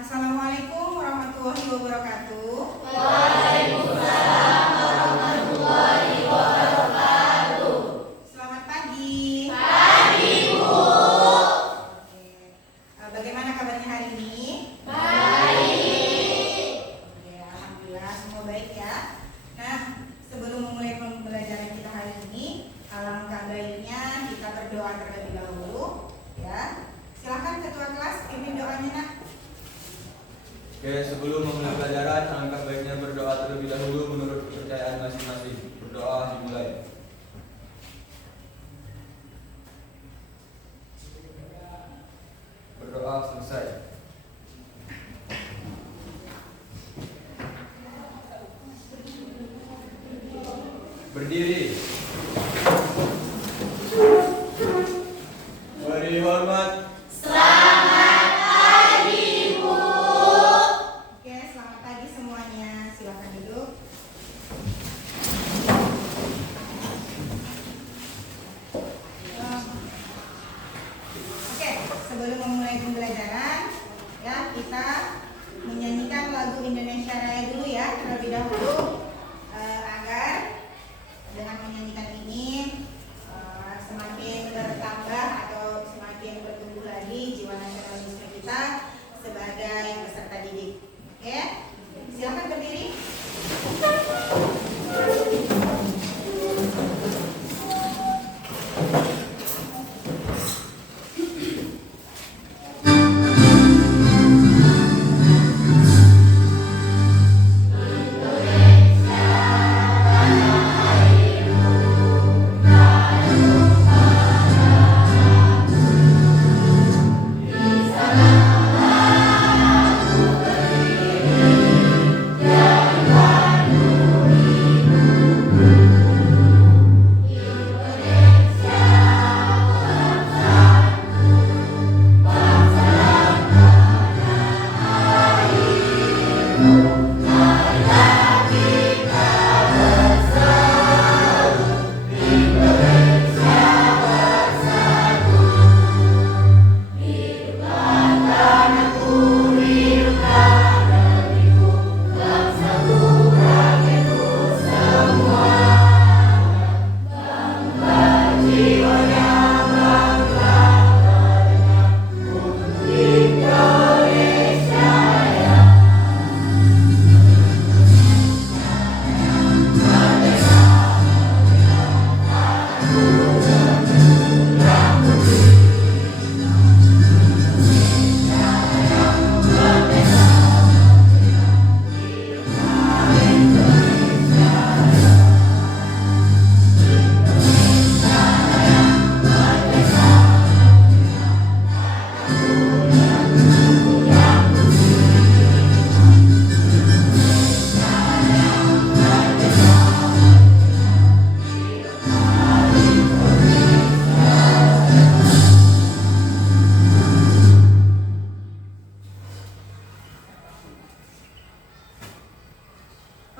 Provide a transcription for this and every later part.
Assalamualaikum warahmatullahi wabarakatuh. Waalaikumsalam warahmatullahi wabarakatuh. Selamat pagi. Pagi, Bu. Oke. Bagaimana kabarnya hari ini? Baik. Oke, alhamdulillah semua baik ya. Nah, sebelum memulai pembelajaran kita hari ini, alangkah baiknya kita berdoa terlebih dahulu, ya. Silakan ketua kelas pimpin doanya, Nak. Oke, sebelum memulai pelajaran, alangkah baiknya berdoa terlebih dahulu menurut kepercayaan masing-masing. Berdoa dimulai. Berdoa selesai. Berdiri. Beri hormat. Selamat pagi, Bu. Oke, selamat pagi semuanya. Silakan duduk. Oke, sebelum memulai pembelajaran, ya kita menyanyikan lagu Indonesia Raya dulu ya terlebih dahulu, agar dengan menyanyikan ini semakin bertambah atau semakin bertumbuh lagi jiwa nasionalisme kita sebagai peserta didik. Oke, silakan berdiri.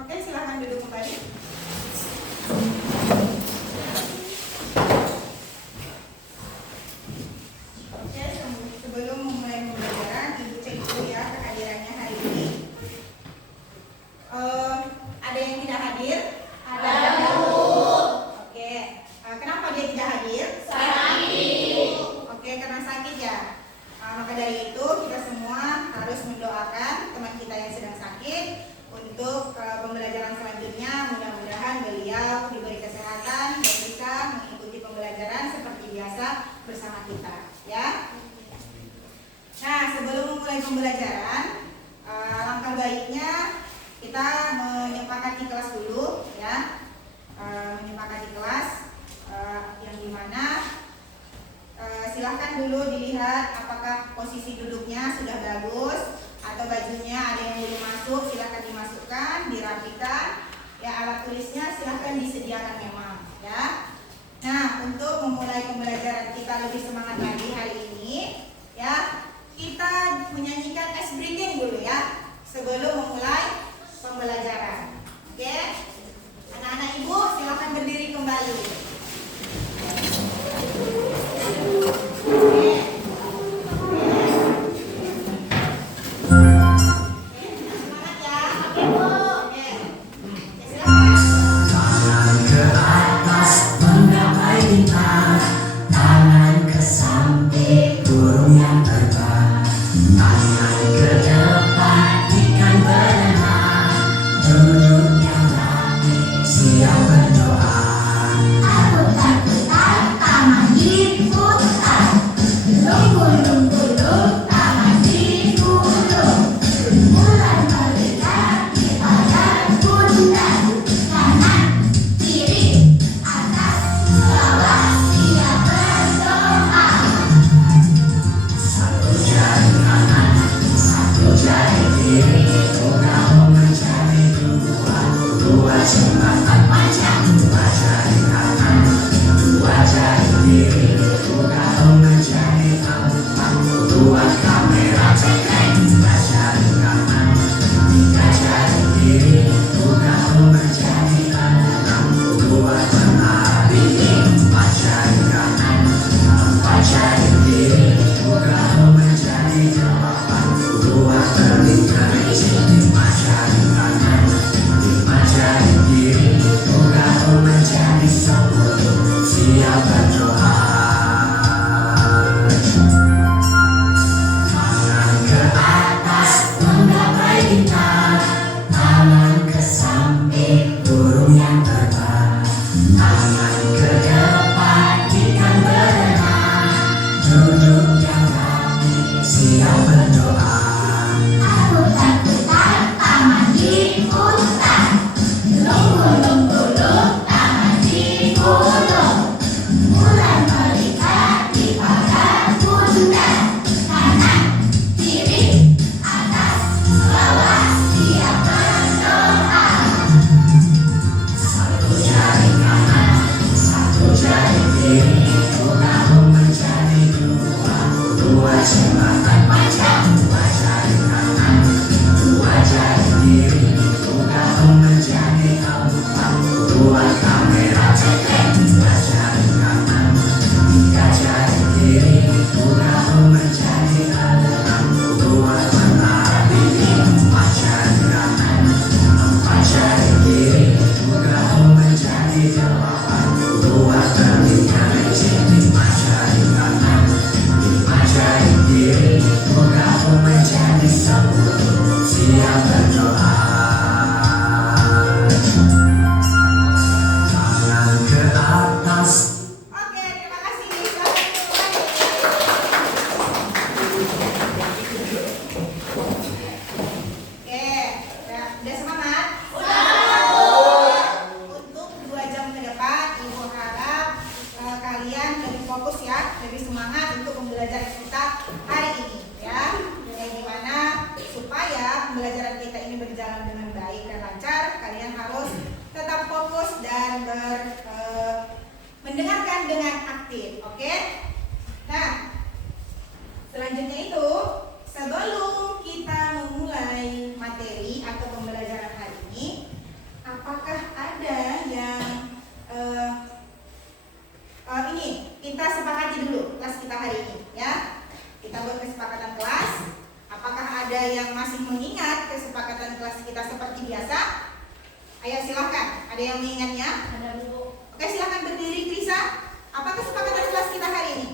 Oke, silakan duduk kembali. Oke, sebelum memulai pembelajaran, Ibu cek dulu ya kehadirannya hari ini. Ada yang tidak hadir? Ada, Bu. Oke, kenapa dia tidak hadir? Sakit. Oke, karena sakit ya. Maka dari itu kita semua harus mendoakan teman kita yang sedang sakit untuk pembelajaran selanjutnya. Mudah-mudahan beliau diberi kesehatan dan bisa mengikuti pembelajaran seperti biasa bersama kita, ya. Nah, sebelum memulai pembelajaran, langkah baiknya kita menyepakati kelas dulu, ya. Menyepakati kelas yang dimana silahkan dulu dilihat apakah posisi duduknya sudah bagus atau bajunya ada yang belum masuk, silahkan dimasukkan, dirapikan. Ya, alat tulisnya silahkan disediakan memang, ya. Nah, untuk memulai pembelajaran kita lebih semangat lagi hari ini, ya, kita menyanyikan ice breaking dulu ya sebelum memulai pembelajaran. Oke, anak-anak ibu silahkan berdiri kembali. Oke. Oke, terima kasih. Oke, ya, udah semangat? Untuk 2 jam ke depan, Ibu harap kalian lebih fokus ya, lebih semangat untuk pembelajaran kita hari ini ya. Kayak gimana supaya pembelajaran kita ini berjalan dengan baik dan lancar, kalian harus tetap fokus dan mendengarkan dengan aktif, oke? Nah, selanjutnya itu sebelum kita memulai materi atau pembelajaran hari ini, apakah ada yang ini kita sepakati dulu kelas kita hari ini, ya? Kita buat kesepakatan kelas. Apakah ada yang masih mengingat kesepakatan kelas kita seperti biasa? Ayo silahkan. Ada yang mengingatnya? Ada Bu. Oke, silahkan berdiri, Krisa. Apa kesepakatan kelas kita hari ini?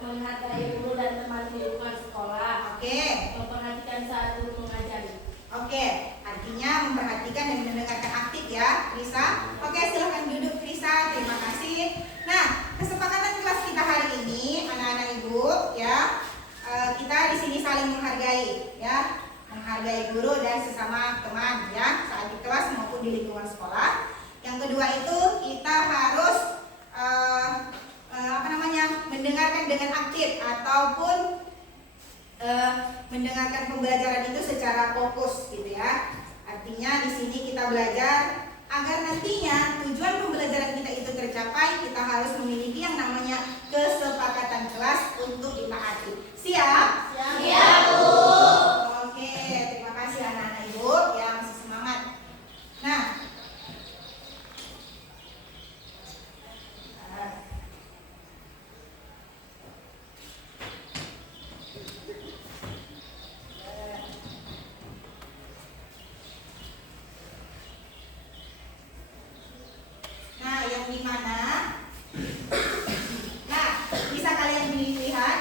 Menghargai guru dan teman di lingkungan sekolah. Oke. Memperhatikan saat guru mengajari. Oke, artinya memperhatikan dan mendengarkan aktif ya, Krisa. Oke, silahkan duduk, Krisa. Terima kasih. Nah, kesepakatan kelas kita hari ini, anak-anak ibu, ya, kita di sini saling menghargai, ya, menghargai guru dan sesama teman, ya, saat di kelas maupun di lingkungan sekolah. Yang kedua itu kita harus mendengarkan dengan aktif ataupun mendengarkan pembelajaran itu secara fokus, gitu ya. Artinya di sini kita belajar agar nantinya tujuan pembelajaran kita itu tercapai, kita harus memiliki yang namanya kesepakatan kelas untuk ditaati. Siap? Siap, Bu. Oke, terima kasih anak-anak ibu yang masih semangat. Nah, yang dimana, nah, bisa kalian lihat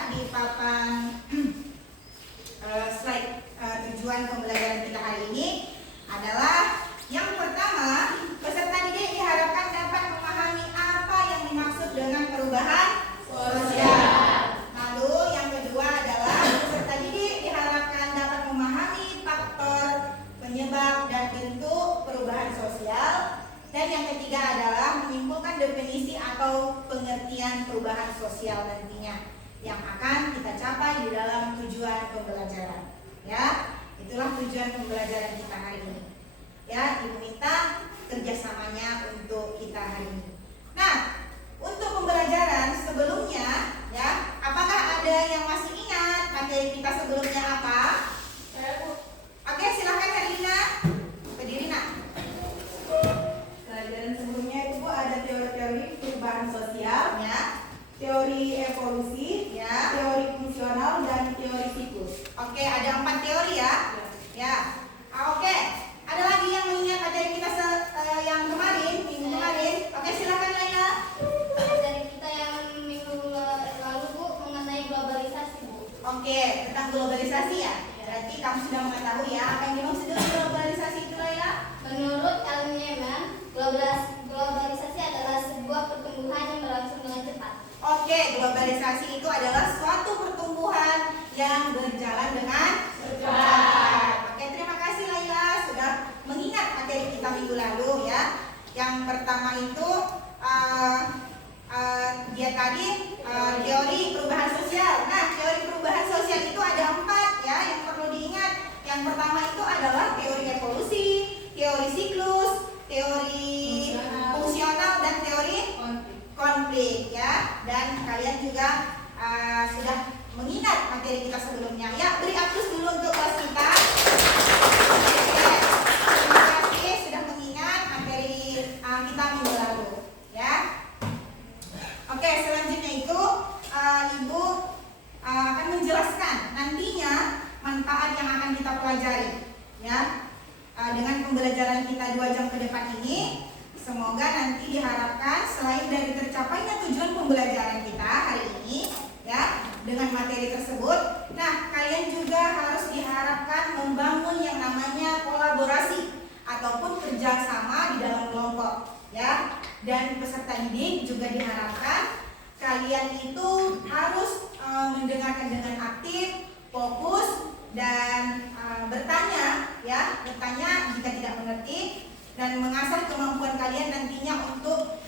tujuan pembelajaran. Ya, itulah tujuan pembelajaran kita hari ini. Ya, Ibu minta kerjasamanya untuk kita hari ini. Nah, untuk pembelajaran sebelumnya, ya, apakah ada yang masih ingat materi kita sebelumnya apa? Saya Bu. Oke, silakan Karina. Berdiri nak. Pelajaran sebelumnya itu Bu ada teori-teori perubahan sosial, Ya, teori evolusi, ya. teori fungsional, dan teori siklus. Oke, ada 4 teori ya. Ya. Oke. Ada lagi yang mengingat materi kita yang kemarin, minggu kemarin? Oke, silakan Laila. Materi kita yang minggu lalu Bu mengenai globalisasi Bu. Oke, tentang globalisasi ya. Berarti kamu sudah mengetahui ya apa yang dimaksud dengan globalisasi itu, Laila? Menurut Al-Nyeman, globalisasi adalah sebuah pertumbuhan yang berlangsung dengan cepat. Oke, globalisasi itu adalah suatu pertumbuhan yang berjalan dengan cepat. Oke, terima kasih Laila sudah mengingat materi kita minggu lalu ya. Yang pertama itu dia tadi teori perubahan sosial. Nah, teori perubahan sosial itu ada 4 ya yang perlu diingat. Yang pertama itu adalah teori evolusi, teori siklus, teori fungsional, dan teori konflik ya. Dan kalian juga sudah mengingat materi kita sebelumnya ya. Beri aplaus dulu untuk kelas kita. Oke, terima kasih sudah mengingat materi kita minggu lalu ya. Oke, selanjutnya itu Ibu akan menjelaskan nantinya manfaat yang akan kita pelajari ya. Dengan pembelajaran kita 2 jam ke depan ini, semoga nanti diharapkan selain dari tercapainya tujuan pembelajaran kita hari ini ya dengan materi tersebut, nah kalian juga harus diharapkan membangun yang namanya kolaborasi ataupun kerjasama di dalam kelompok ya. Dan peserta didik juga diharapkan kalian itu harus mendengarkan dengan aktif, fokus, dan bertanya ya, bertanya jika tidak mengerti, dan mengasah kemampuan kalian nantinya untuk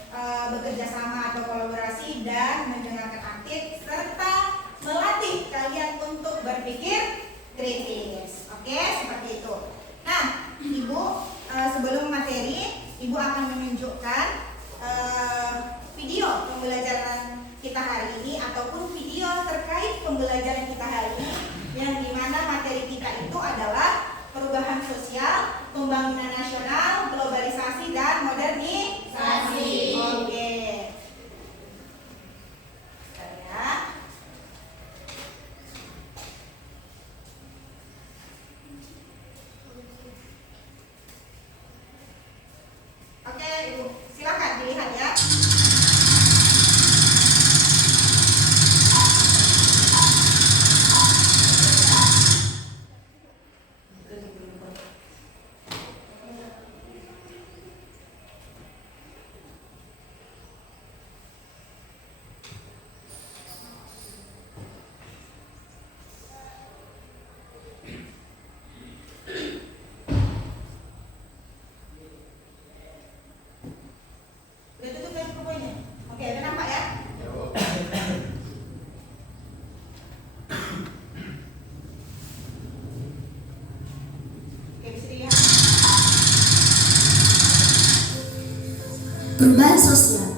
bekerja sama atau kolaborasi dan mendengarkan aktif serta melatih kalian untuk berpikir kritis. Oke, seperti itu. Nah, Ibu sebelum materi, Ibu akan menunjukkan video pembelajaran kita hari ini ataupun video terkait pembelajaran kita hari ini, yang dimana materi kita itu adalah perubahan sosial, pembangunan nasional, globalisasi, dan modernisasi. Oke. Ya. Oke, Ibu, silakan dilihat ya. Udah tutup kan poinnya? Oke, udah nampak ya? Oke, bisa dilihat. Perubahan sosial.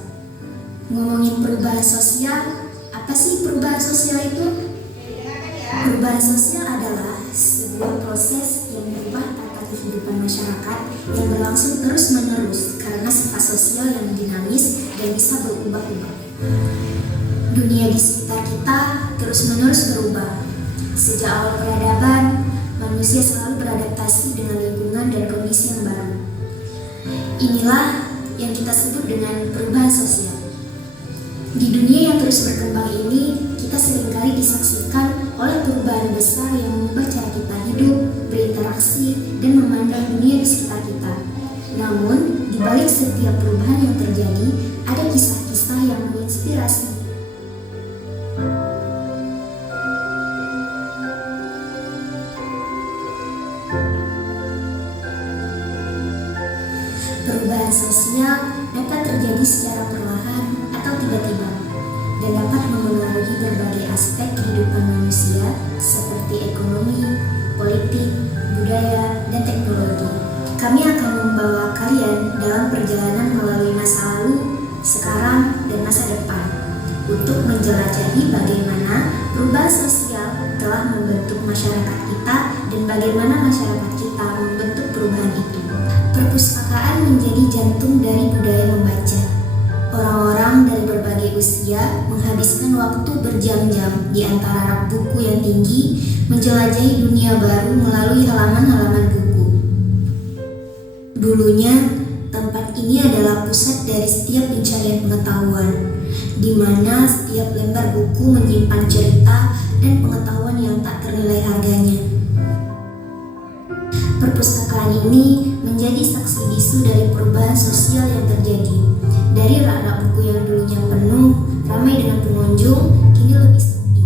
Ngomongin perubahan sosial, apa sih perubahan sosial itu? Oke, didengarkan ya. Perubahan sosial adalah sebuah proses yang mengubah tata kehidupan masyarakat yang berlangsung terus-menerus karena sifat sosial yang dinamis dan bisa berubah-ubah. Dunia di sekitar kita terus-menerus berubah. Sejak awal peradaban, manusia selalu beradaptasi dengan lingkungan dan kondisi yang baru. Inilah yang kita sebut dengan perubahan sosial. Di dunia yang terus berkembang ini, kita seringkali disaksikan oleh perubahan besar yang mengubah cara kita hidup, berinteraksi, dan memandang dunia di sekitar kita. Namun, di balik setiap perubahan yang terjadi, ada kisah-kisah yang menginspirasi. Perubahan sosial dapat terjadi secara perlahan atau tiba-tiba dan dapat memengaruhi berbagai aspek kehidupan manusia seperti sosial telah membentuk masyarakat kita dan bagaimana masyarakat kita membentuk perubahan itu. Perpustakaan menjadi jantung dari budaya membaca. Orang-orang dari berbagai usia menghabiskan waktu berjam-jam di antara rak buku yang tinggi menjelajahi dunia baru melalui halaman-halaman buku. Dulunya, tempat ini adalah pusat dari setiap pencarian pengetahuan, di mana setiap lembar buku menyimpan cerita dan pengetahuan yang tak ternilai harganya. Perpustakaan ini menjadi saksi bisu dari perubahan sosial yang terjadi. Dari rak-rak buku yang dulunya penuh, ramai dengan pengunjung, kini lebih sepi.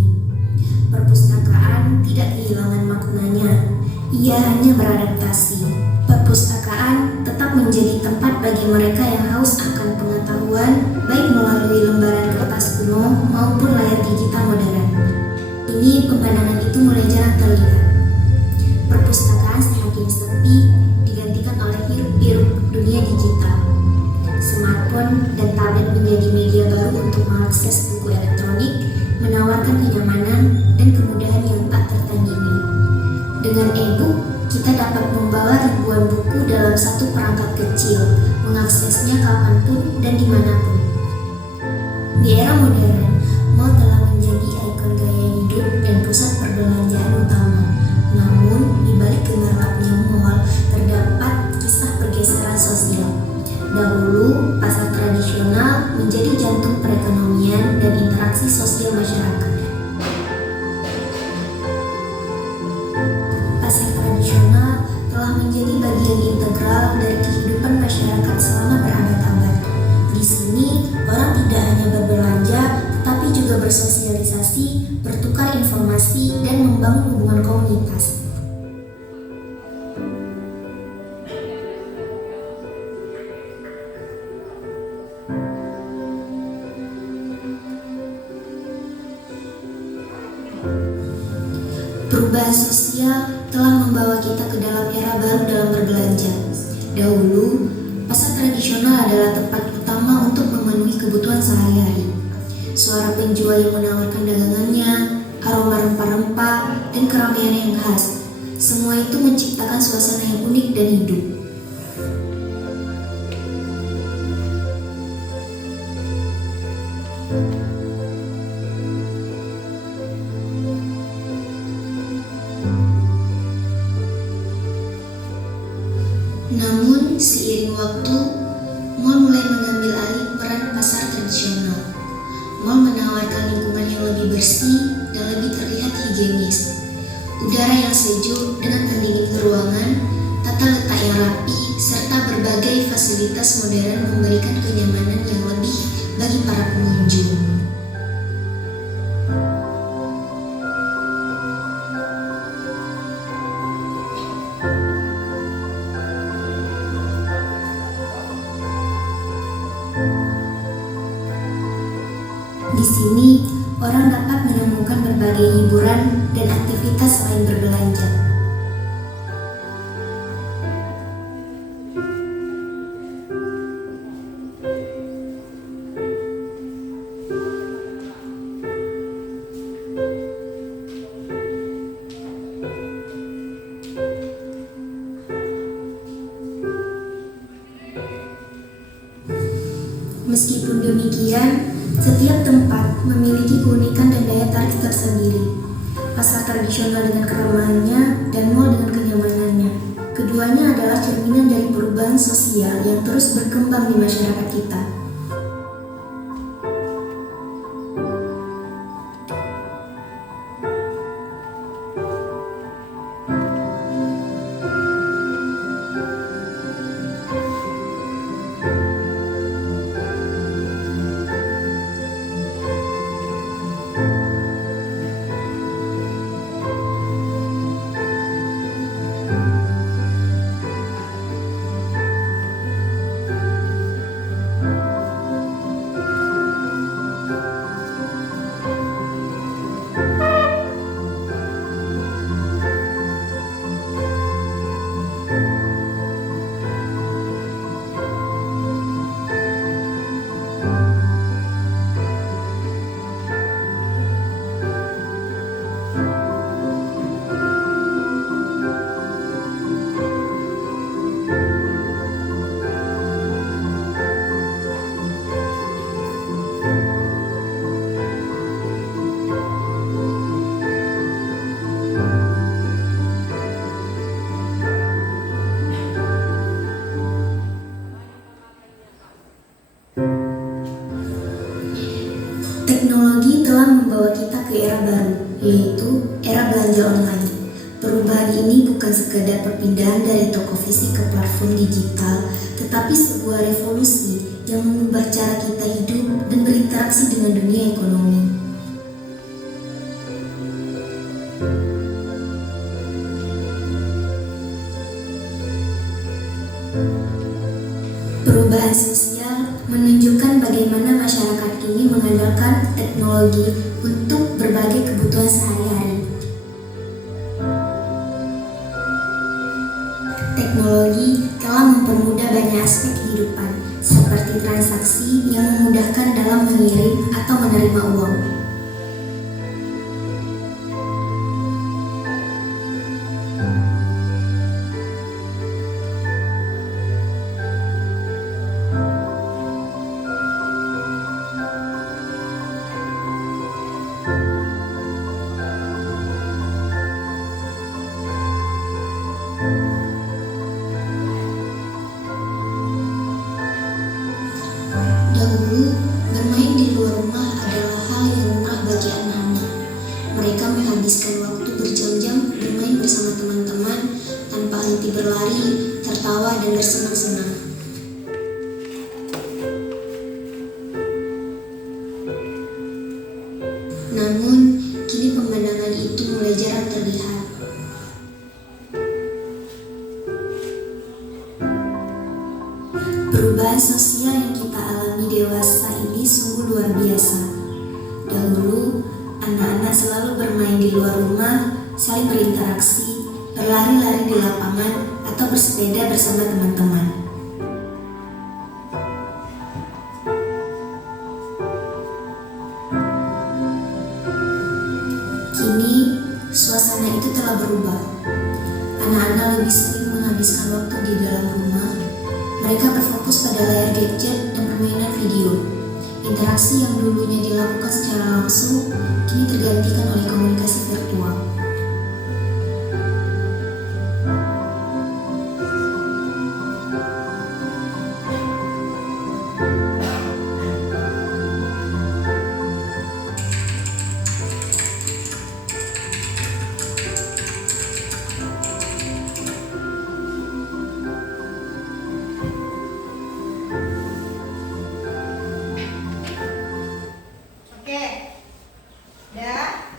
Perpustakaan tidak kehilangan maknanya, ia hanya beradaptasi. Perpustakaan tetap menjadi tempat bagi mereka yang haus akan pengetahuan, baik melalui lembaran kertas kuno maupun layar digital modern. Ini pemandangan itu mulai jarang terlihat. Perpustakaan semakin sepi, digantikan oleh hiruk-pikuk dunia digital. Smartphone dan tablet menjadi media baru untuk mengakses buku elektronik, menawarkan kenyamanan dan kemudahan yang tak tertandingi. Dengan e-book, kita dapat membawa ribuan buku dalam satu perangkat kecil, mengaksesnya kapanpun dan dimanapun. Di era modern, mall telah menjadi ikon gaya hidup dan pusat perbelanjaan utama. Namun, di balik gemerlapnya mall, terdapat kisah pergeseran sosial. Dahulu, pasar tradisional menjadi jantung perekonomian dan interaksi sosial masyarakat. Pasar tradisional telah menjadi bagian integral dari kehidupan masyarakat selama berabad-abad. Di sini, orang tidak hanya berbelanja, tetapi juga bersosialisasi, bertukar informasi, dan membangun hubungan komunitas. Perubahan sosial telah membawa kita ke dalam era baru dalam berbelanja. Dahulu, pasar tradisional adalah tempat utama untuk memenuhi kebutuhan sehari-hari. Suara penjual yang menawarkan dagangannya, aroma rempah-rempah, dan keramaian yang khas, semua itu menciptakan suasana yang unik dan hidup. Namun, seiring waktu, mall mulai mengambil alih peran pasar tradisional. Mall menawarkan lingkungan yang lebih bersih dan lebih terlihat higienis. Udara yang sejuk dengan pendingin ruangan, tata letak yang rapi, serta berbagai fasilitas modern memberikan kenyamanan yang lebih bagi para pengunjung. Di sini, orang dapat menemukan berbagai hiburan dan aktivitas selain berbelanja. Meskipun demikian, setiap tempat memiliki keunikan dan daya tarik tersendiri. Pasar tradisional dengan keramahannya dan mall dengan kenyamanannya. Keduanya adalah cerminan dari perubahan sosial yang terus berkembang di masyarakat kita. era baru, yaitu era belanja online. Perubahan ini bukan sekadar perpindahan dari toko fisik ke platform digital, tetapi sebuah revolusi yang mengubah cara kita hidup dan berinteraksi dengan dunia ekonomi. Perubahan sosial menunjukkan bagaimana masyarakat kini mengandalkan teknologi untuk berbagai kebutuhan sehari-hari. Teknologi telah mempermudah banyak aspek kehidupan, seperti transaksi yang memudahkan dalam mengirim atau menerima uang. Dahulu, bermain di luar rumah adalah hal yang lumrah bagi anak-anak. Mereka menghabiskan waktu berjam-jam bermain bersama teman-teman tanpa henti berlari, tertawa, dan bersenang-senang. Namun, kini pemandangan itu mulai jarang terlihat. Perubahan sosial yang kita alami dewasa ini sungguh luar biasa. Dahulu, anak-anak selalu bermain di luar rumah, saling berinteraksi, berlari-lari di lapangan, atau bersepeda bersama teman-teman. Kini, suasana itu telah berubah. Anak-anak lebih sering menghabiskan waktu di dalam rumah. Mereka berfokus pada layar gadget dan permainan video. Interaksi yang dulunya dilakukan secara langsung, kini tergantikan oleh komunikasi virtual. Oke, udah?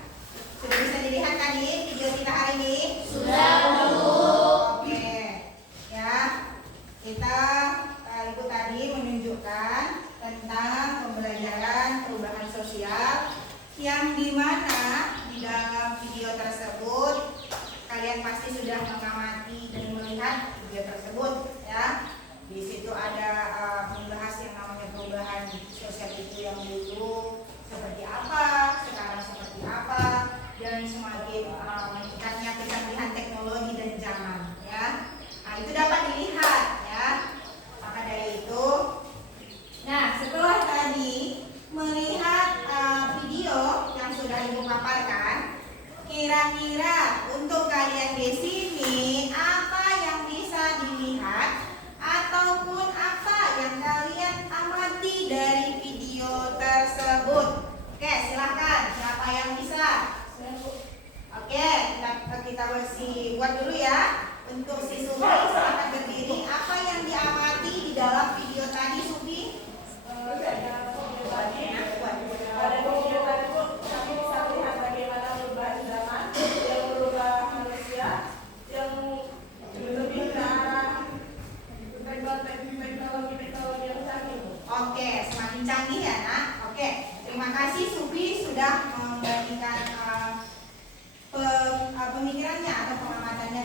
Sudah bisa dilihat tadi video kita hari ini? Sudah, Bu. Oke, ya. Kita ibu tadi menunjukkan tentang pembelajaran perubahan sosial yang dimana di dalam video tersebut kalian pasti sudah mengamati dan melihat video tersebut, ya. Di situ ada membahas yang namanya perubahan sosial itu yang dulu seperti apa, sekarang seperti apa, dan semakin meningkatnya kecanggihan teknologi dan zaman, ya. Nah, itu dapat dilihat, ya. Maka dari itu, nah setelah tadi melihat video yang sudah ibu paparkan, kira-kira untuk kalian di sini apa yang bisa dilihat ataupun apa yang kalian amati dari video tersebut? Oke, silahkan. Siapa yang bisa? Oke, kita bersih buat dulu ya. Untuk si Subi, silahkan berdiri. Apa yang diamati di dalam video tadi, Subi? Pada video tadi Bu, kami bisa melihat bagaimana perubahan zaman yang berubah manusia yang lebih ke arah teknologi yang canggih Bu. Oke, semakin canggih ya, Nak. Oke, terima kasih Subi sudah membagikan pemikirannya atau pengamatannya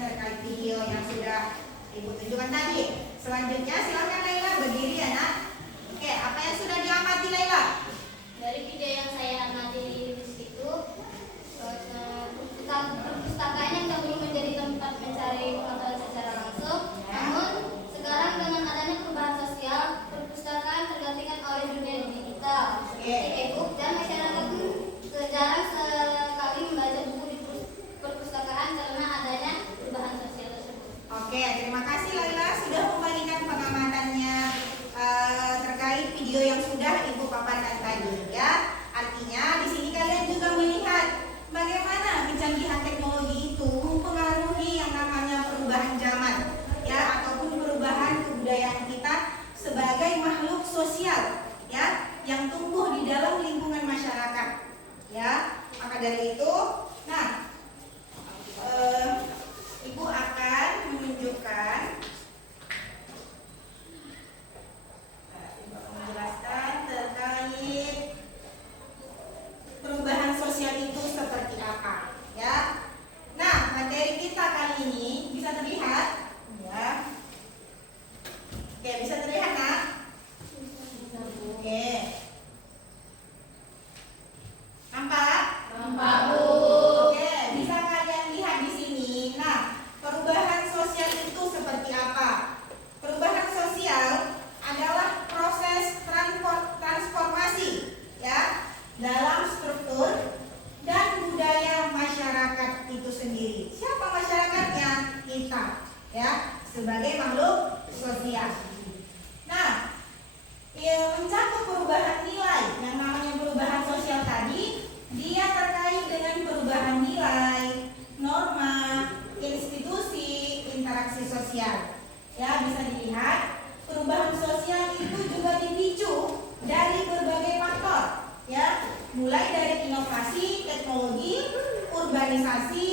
sebagai makhluk sosial. Nah, mencakup perubahan nilai. Yang namanya perubahan sosial tadi, dia terkait dengan perubahan nilai, norma, institusi, interaksi sosial. Ya, bisa dilihat perubahan sosial itu juga dipicu dari berbagai faktor, ya, mulai dari inovasi, teknologi, urbanisasi,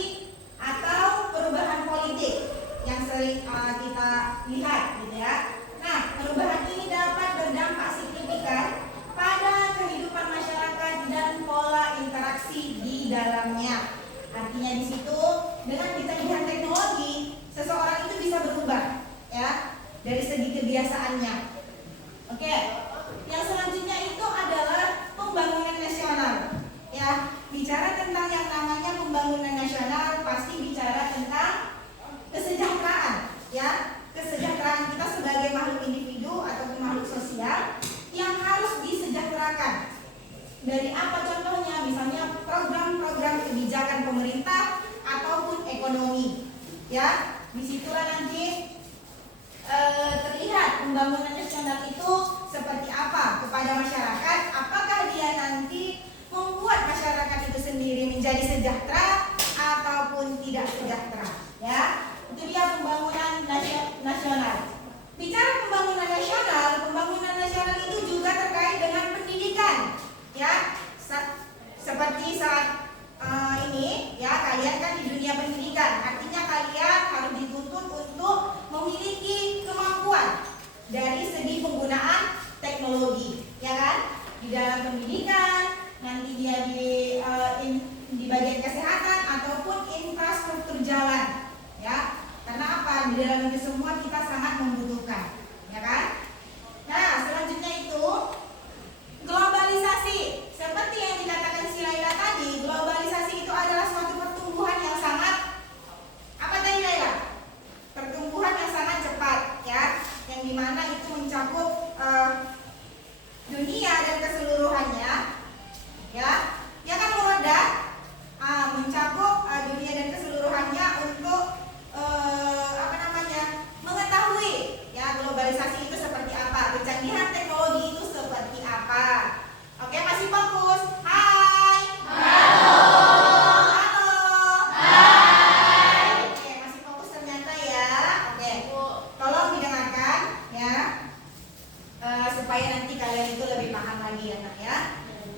atau perubahan politik yang sering kita lihat, gitu ya. Nah, perubahan ini dapat berdampak signifikan pada kehidupan masyarakat dan pola interaksi di dalamnya. Artinya di situ dengan kecanggihan teknologi, seseorang itu bisa berubah, ya, dari segi kebiasaannya. Oke, yang selanjutnya itu adalah pembangunan nasional. Ya, bicara tentang yang namanya pembangunan nasional pasti bicara tentang kesejahteraan, ya, kesejahteraan kita sebagai makhluk individu atau makhluk sosial yang harus disejahterakan. Dari apa contohnya? Misalnya program-program kebijakan pemerintah ataupun ekonomi, ya. Disitulah nanti terlihat pembangunan nasional itu seperti apa kepada masyarakat. Apakah dia nanti membuat masyarakat itu sendiri menjadi sejahtera ataupun tidak sejahtera, ya. Itu dia pembangunan nasional. Bicara pembangunan nasional itu juga terkait dengan pendidikan, ya. Seperti saat ini, ya, kalian kan di dunia pendidikan, artinya kalian harus dituntut untuk memiliki kemampuan dari segi penggunaan teknologi, ya kan? Di dalam pendidikan, nanti dia di bagian kesehatan ataupun infrastruktur jalan, ya. Karena apa? Di dalam itu semua kita sangat membutuhkan, ya kan? Nah, selanjutnya itu globalisasi. Seperti yang dikatakan si Laila tadi, globalisasi itu adalah suatu pertumbuhan yang sangat, apa tadi Laila? Pertumbuhan yang sangat cepat, ya, yang dimana itu mencakup dunia dan keseluruhannya, ya, ya kan Murada? Mencakup dunia dan keseluruhannya untuk mengetahui, ya, globalisasi itu seperti apa, kecanggihan teknologi itu seperti apa. Oke, masih fokus? Hai. Halo. Halo. Hai. Oke, masih fokus ternyata ya. Oke, tolong didengarkan, ya, supaya nanti kalian itu lebih paham lagi, ya, Nak, ya.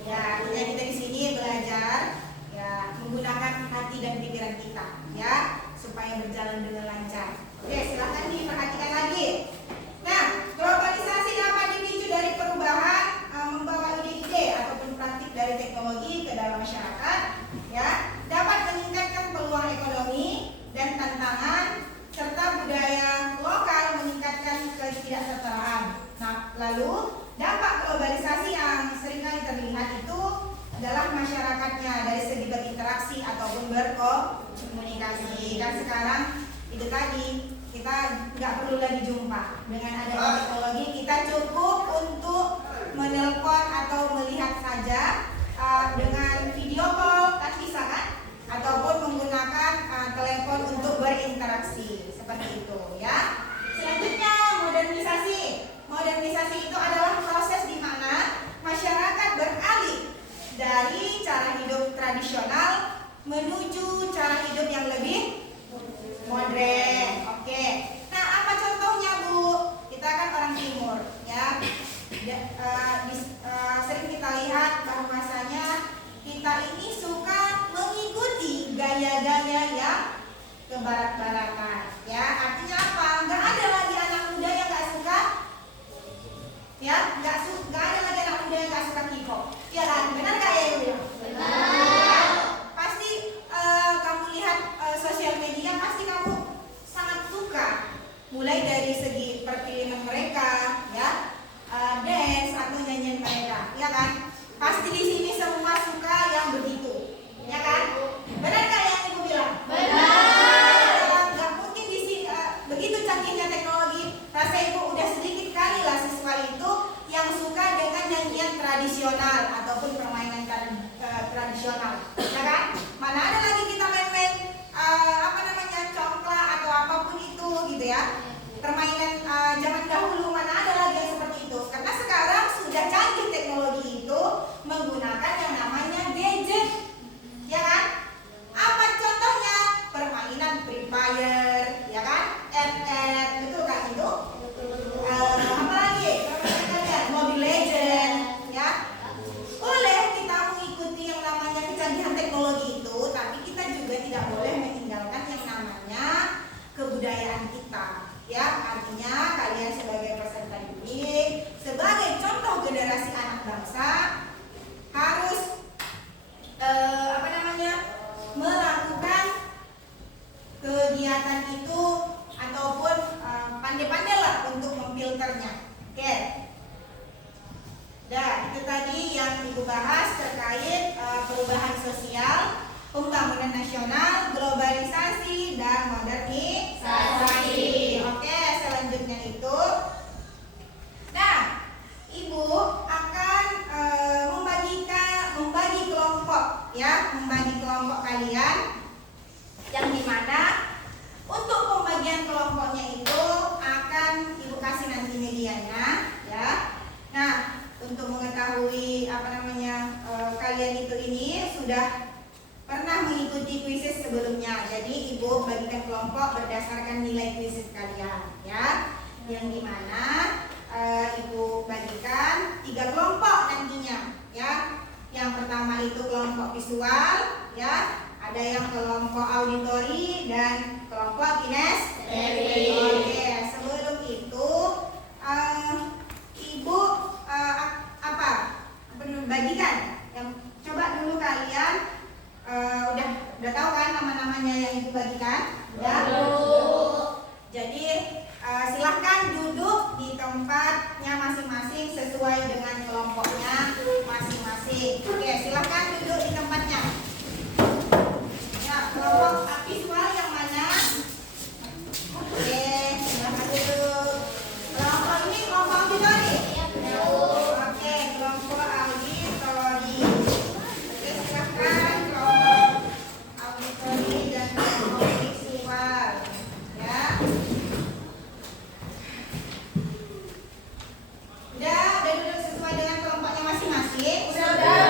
Ya, artinya kita di sini belajar, ya, menggunakan hati dan pikiran kita, ya, supaya berjalan dengan lancar. Oke, silahkan diperhatikan lagi. Nah, globalisasi dapat dipicu dari perubahan membawa ide-ide ataupun praktik dari teknologi ke dalam masyarakat, ya, dapat meningkatkan peluang ekonomi dan tantangan serta budaya lokal meningkatkan ketidaksetaraan. Nah, lalu dampak globalisasi yang seringkali terlihat itu adalah masyarakatnya dari segi berinteraksi ataupun berkomunikasi. Dan sekarang itu tadi kita nggak perlu lagi jumpa, dengan adanya teknologi kita cukup untuk menelpon atau melihat saja dengan video call, kan bisa kan, ataupun menggunakan telepon untuk berinteraksi seperti itu, ya. Selanjutnya modernisasi itu adalah proses di mana masyarakat beralih dari cara hidup tradisional menuju cara hidup yang lebih modern. Oke. Nah, apa contohnya, Bu? Kita kan orang timur, ya. Sering kita lihat bahwasanya kita ini suka mengikuti gaya-gaya yang kebarat-baratan, ya. Artinya apa? Nggak ada lagi anak muda yang nggak suka, ya. Nggak ada lagi anak muda yang nggak suka K-pop, ya kan? Benar nggak ya, Ibu? Benar. Pasti kamu lihat sosial media, pasti kamu sangat suka, mulai dari segi perfilman mereka, ya, dance atau nyanyian mereka, ya kan? Pasti di sini semua suka yang begitu, ya kan? Benar nggak yang Ibu bilang? Benar. Nggak mungkin di sini melakukan kegiatan itu ataupun pandai-pandailah untuk memfilternya. Oke. Nah, itu tadi yang Ibu bahas terkait perubahan sosial, pembangunan nasional, globalisasi, dan modernisasi. Oke, selanjutnya itu. Nah, Ibu akan membagi kelompok, ya, membagi kelompok kalian, yang dimana untuk pembagian kelompoknya itu akan Ibu kasih nanti medianya, ya. Nah, untuk mengetahui kalian ini sudah pernah mengikuti kuisis sebelumnya. Jadi Ibu bagikan kelompok berdasarkan nilai kuisis kalian, ya. Yang dimana Ibu bagikan 3 kelompok nantinya, ya. Yang pertama itu kelompok visual, ya. Ada yang kelompok auditori dan kelompok kinestetik. Oke, sebelum itu Ibu bagikan. Yang coba dulu kalian udah tahu kan nama-namanya yang Ibu bagikan? Ya. Jadi silahkan duduk di tempatnya masing-masing sesuai dengan kelompoknya masing-masing. Oke, silahkan duduk di tempatnya. Ya, kelompok visual yang mana? Oke, silahkan duduk. Kelompok ini kelompok auditori. Oke, kelompok auditori. Oke, silahkan kelompok auditori dan kelompok visual. Ya. Udah duduk sesuai dengan kelompoknya masing-masing. Udah.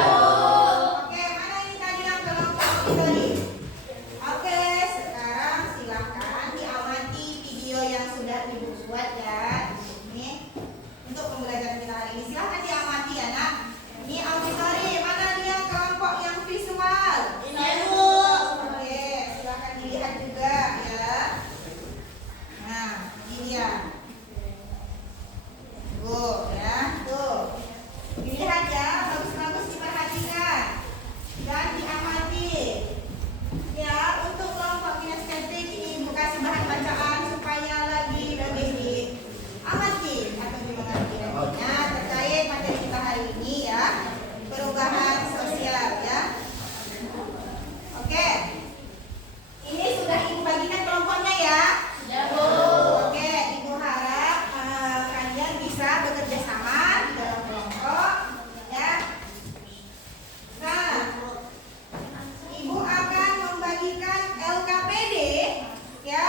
Oke, mana ini tadi yang kelompok auditori? Oke, sekarang silahkan diamati video yang sudah Ibu buat ya di sini untuk pembelajaran kita hari ini. Silahkan diamati ya, Nak. Ini auditori, mana dia kelompok yang visual? Ini Bu. Oke, silahkan dilihat juga ya. Nah, ini dia. Bu, ya, tuh. Dilihat ya, bagus-bagus diperhatikan dan diamati. Ya, untuk kelompok kinestetik ini Ibu kasih bahan bacaan supaya lebih diamati atau dimengerti nantinya terkait materi kita hari ini ya, perubahan sosial ya. Oke, ini sudah Ibu bagikan kelompoknya ya. Sudah, Bu. Oke, Ibu harap kalian bisa bekerja sama di dalam kelompok ya. Nah, Ibu akan membagikan LKPD ya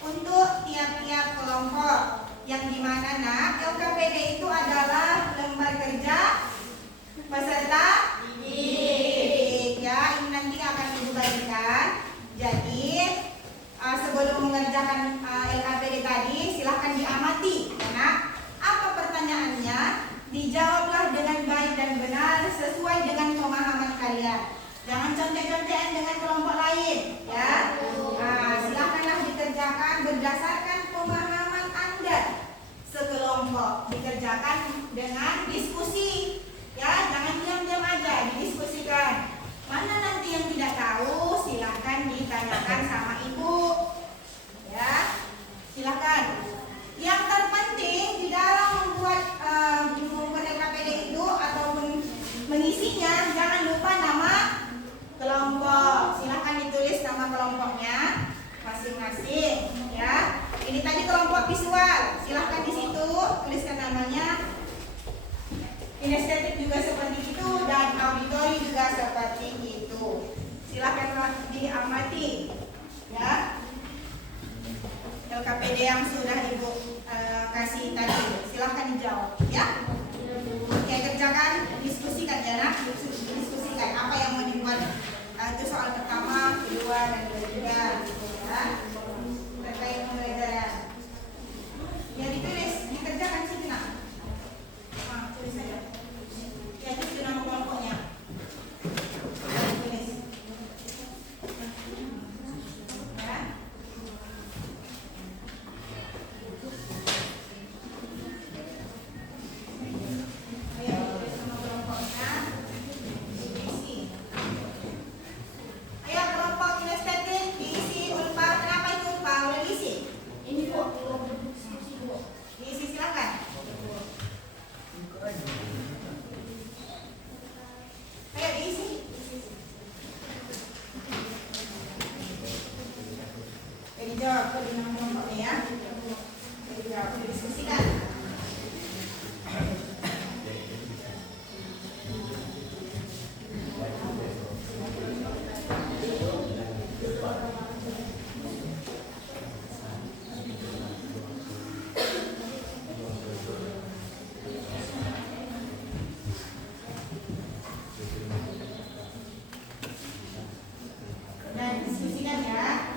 untuk tiap-tiap kelompok. Yang dimana Nak, LKPD itu adalah lembar kerja peserta didik ya. Ini nanti akan Ibu bagikan. Jadi sebelum mengerjakan LKPD tadi silahkan diamati ya, Nak. Apa pertanyaannya? Dijawablah dengan baik dan benar sesuai dengan pemahaman kalian. Jangan contek-contekan dengan kelompok lain ya. Nah, silakanlah dikerjakan berdasarkan pemahaman Anda sekelompok. Dikerjakan dengan diskusi ya, jangan diam-diam aja, didiskusikan. Mana nanti yang tidak tahu silahkan ditanyakan sama Ibu ya. Silahkan. Yang terpenting di dalam membuat LKPD itu ataupun mengisinya, jangan lupa nama kelompok. Silahkan ditulis nama kelompoknya masing-masing ya. Ini tadi kelompok visual, silahkan di situ tuliskan namanya. Kinestetik juga seperti itu dan auditori juga seperti itu. Silahkan diamati ya. LKPD yang sudah Ibu kasih tadi, silahkan dijawab ya. Oke, kerjakan, diskusikan ya, Nak. Diskusikan apa yang mau dibuat. Itu soal pertama, kedua, dan ketiga gitu ya. Terkait pembelajaran. Ya ditulis, dikerjakan sih, Nak. Nah, tulis saja. Ya, itu nama kelompoknya. Tulis. Ya. Ayo, tulis nama kelompoknya. Isi. Ayo, kelompok dengan kelompoknya ya. Ya, diskusikan. Nah, diskusikan ya.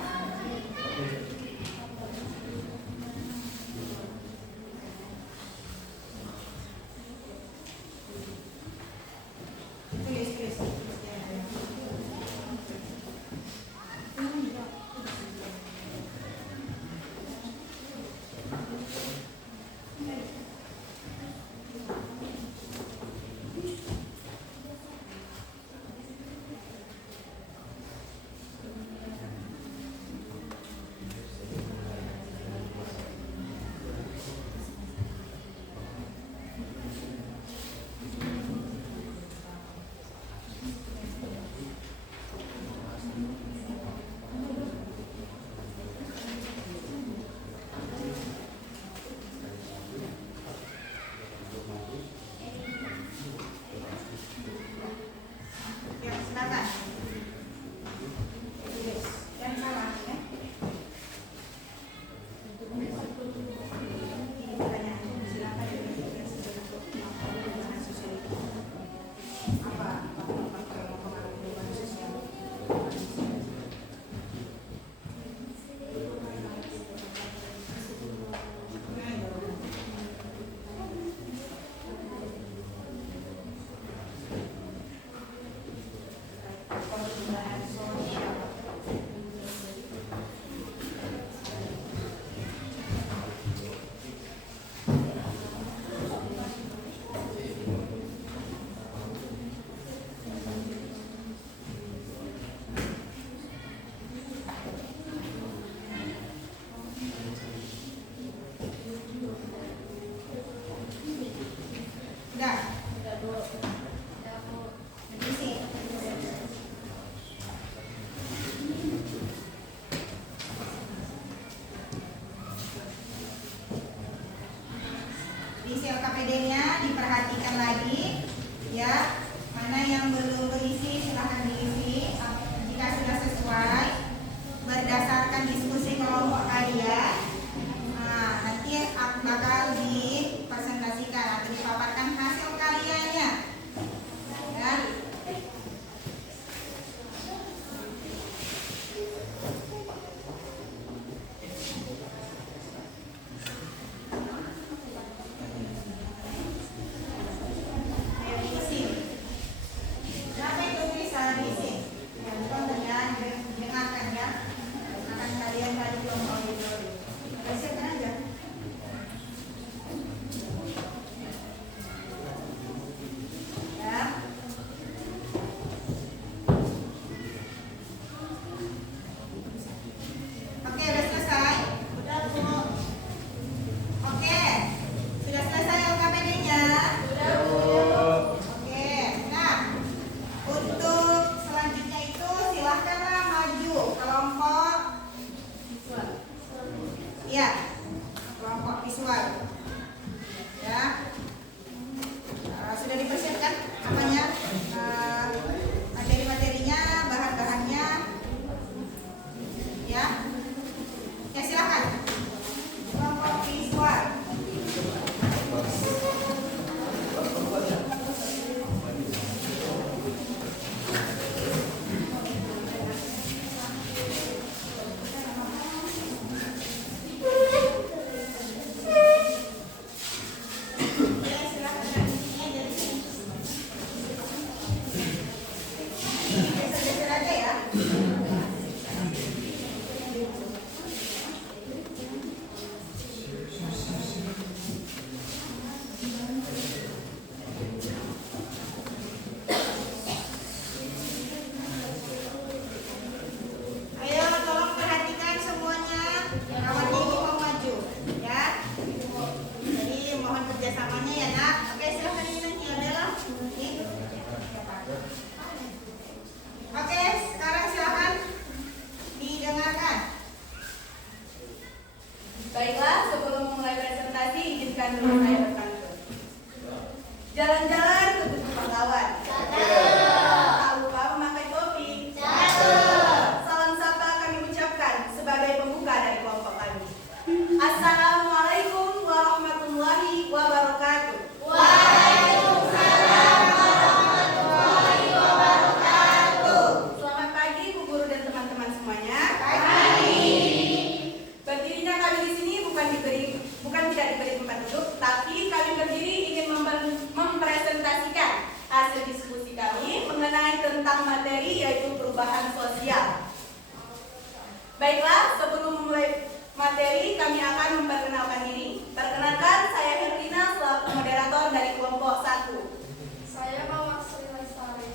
materi, kami akan memperkenalkan diri. Perkenalkan, saya Herlina selaku moderator dari kelompok 1. Saya Mama Sri Lestari,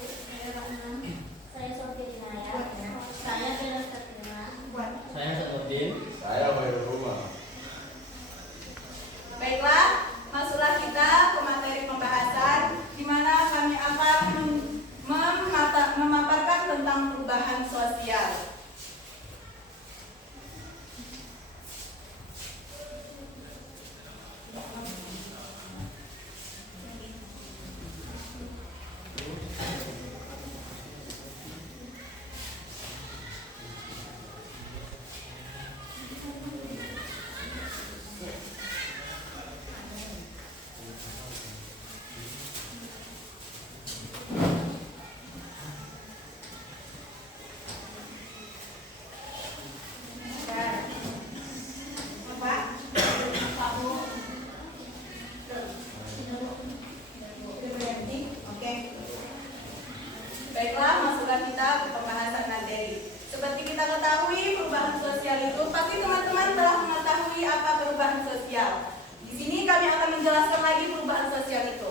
saya Sofi Dinaya, saya Bella Satina, Saya Satudin. Saya Bayu Rumah. Baiklah, masuklah kita ke materi pembahasan di mana kami akan memaparkan tentang perubahan sosial. Baiklah, masuklah kita ke pembahasan materi. Seperti kita ketahui, perubahan sosial itu pasti teman-teman telah mengetahui apa perubahan sosial. Di sini kami akan menjelaskan lagi perubahan sosial itu.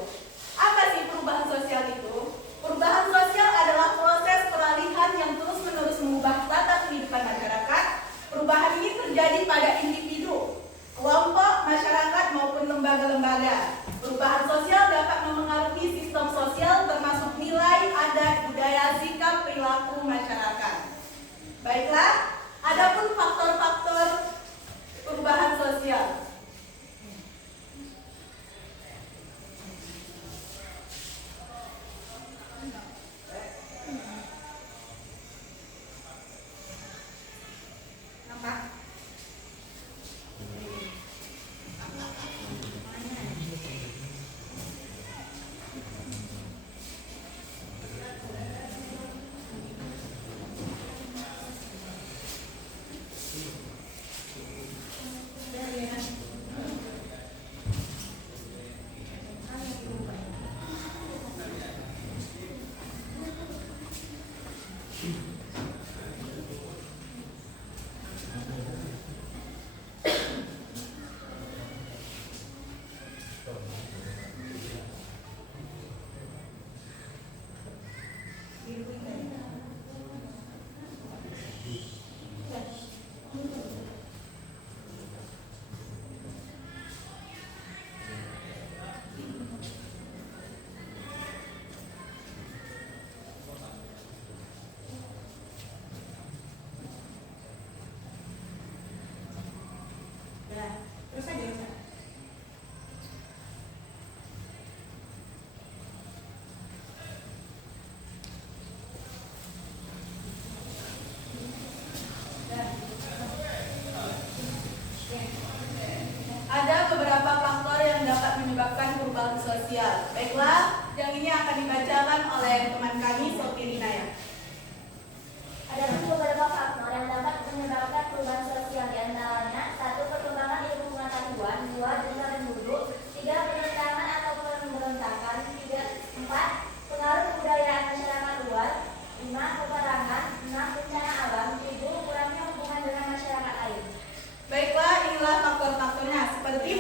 Apa sih perubahan sosial itu? Perubahan sosial adalah proses peralihan yang terus-menerus mengubah tata kehidupan masyarakat. Perubahan ini terjadi pada individu, kelompok, masyarakat maupun lembaga-lembaga. Perubahan sosial dapat memengaruhi sistem sosial termasuk nilai, adat, budaya, sikap, perilaku masyarakat. Baiklah, adapun faktor-faktor perubahan sosial. Terus aja Ustaz. Ada beberapa faktor yang dapat menyebabkan perubahan sosial. Baiklah, yang ini akan dibacakan oleh teman kami, Sofi Rinaya. Ada beberapa faktor yang dapat menyebabkan perubahan sosial, di antaranya 1. Perkembangan ilmu pengetahuan, 2. Jumlah penduduk, 3. Pemerintahan atau pemberontakan, 4. Pengaruh kebudayaan masyarakat luar, 5. Peperangan, 6. Bencana alam, 7. Kurangnya hubungan dengan masyarakat lain. Baiklah, inilah faktor-faktornya. Seperti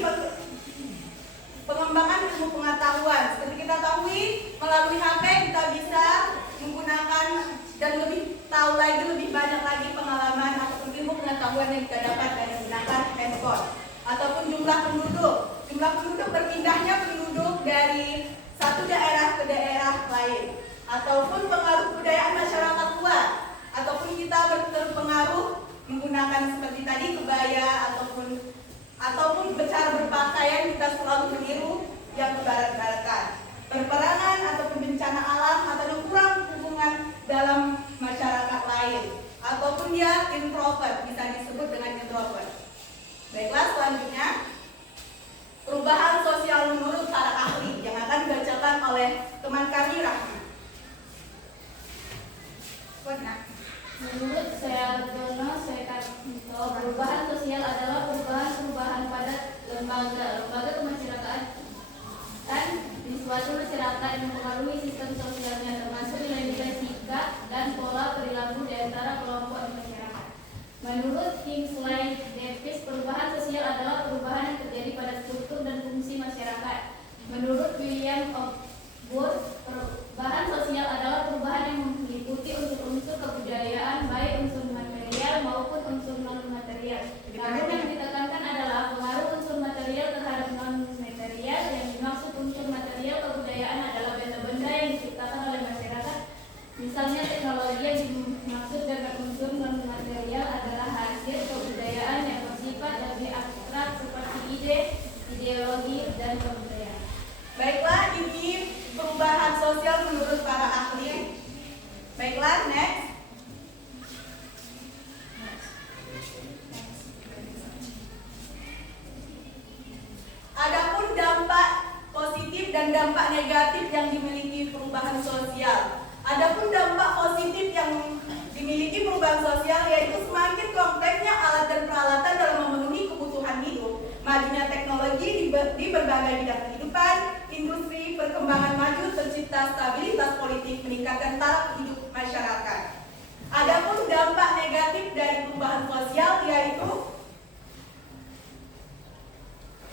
pengembangan ilmu pengetahuan. Seperti kita ketahui, melalui HP kita bisa menggunakan dan lebih tahu lagi, lebih banyak lagi pengalaman ataupun ilmu pengetahuan yang kita dapat dari menggunakan handphone. Ataupun jumlah penduduk. Jumlah penduduk berpindahnya penduduk dari satu daerah ke daerah lain. Ataupun pengaruh kebudayaan masyarakat luar. Ataupun kita berpengaruh menggunakan seperti tadi kebaya ataupun cara berpakaian kita selalu meniru yang barat-baratan. Perperangan ataupun bencana alam atau kurang hubungan dalam masyarakat lain ataupun dia introvert, bisa disebut dengan introvert. Baiklah, selanjutnya perubahan sosial menurut para ahli yang akan dibacakan oleh teman kami Rahma. Menurut Sealdono Sekarnito, perubahan sosial adalah perubahan pada lembaga kemasyarakatan di suatu masyarakat yang mempengaruhi sistem sosialnya, termasuk nilai-nilai sikap dan pola perilaku di antara kelompok di masyarakat. Menurut Kingsley Davis, negatif yang dimiliki perubahan sosial. Adapun dampak positif yang dimiliki perubahan sosial yaitu semakin kompleksnya alat dan peralatan dalam memenuhi kebutuhan hidup, majunya teknologi di berbagai bidang kehidupan, industri, perkembangan maju, tercipta stabilitas politik, meningkatkan taraf hidup masyarakat. Adapun dampak negatif dari perubahan sosial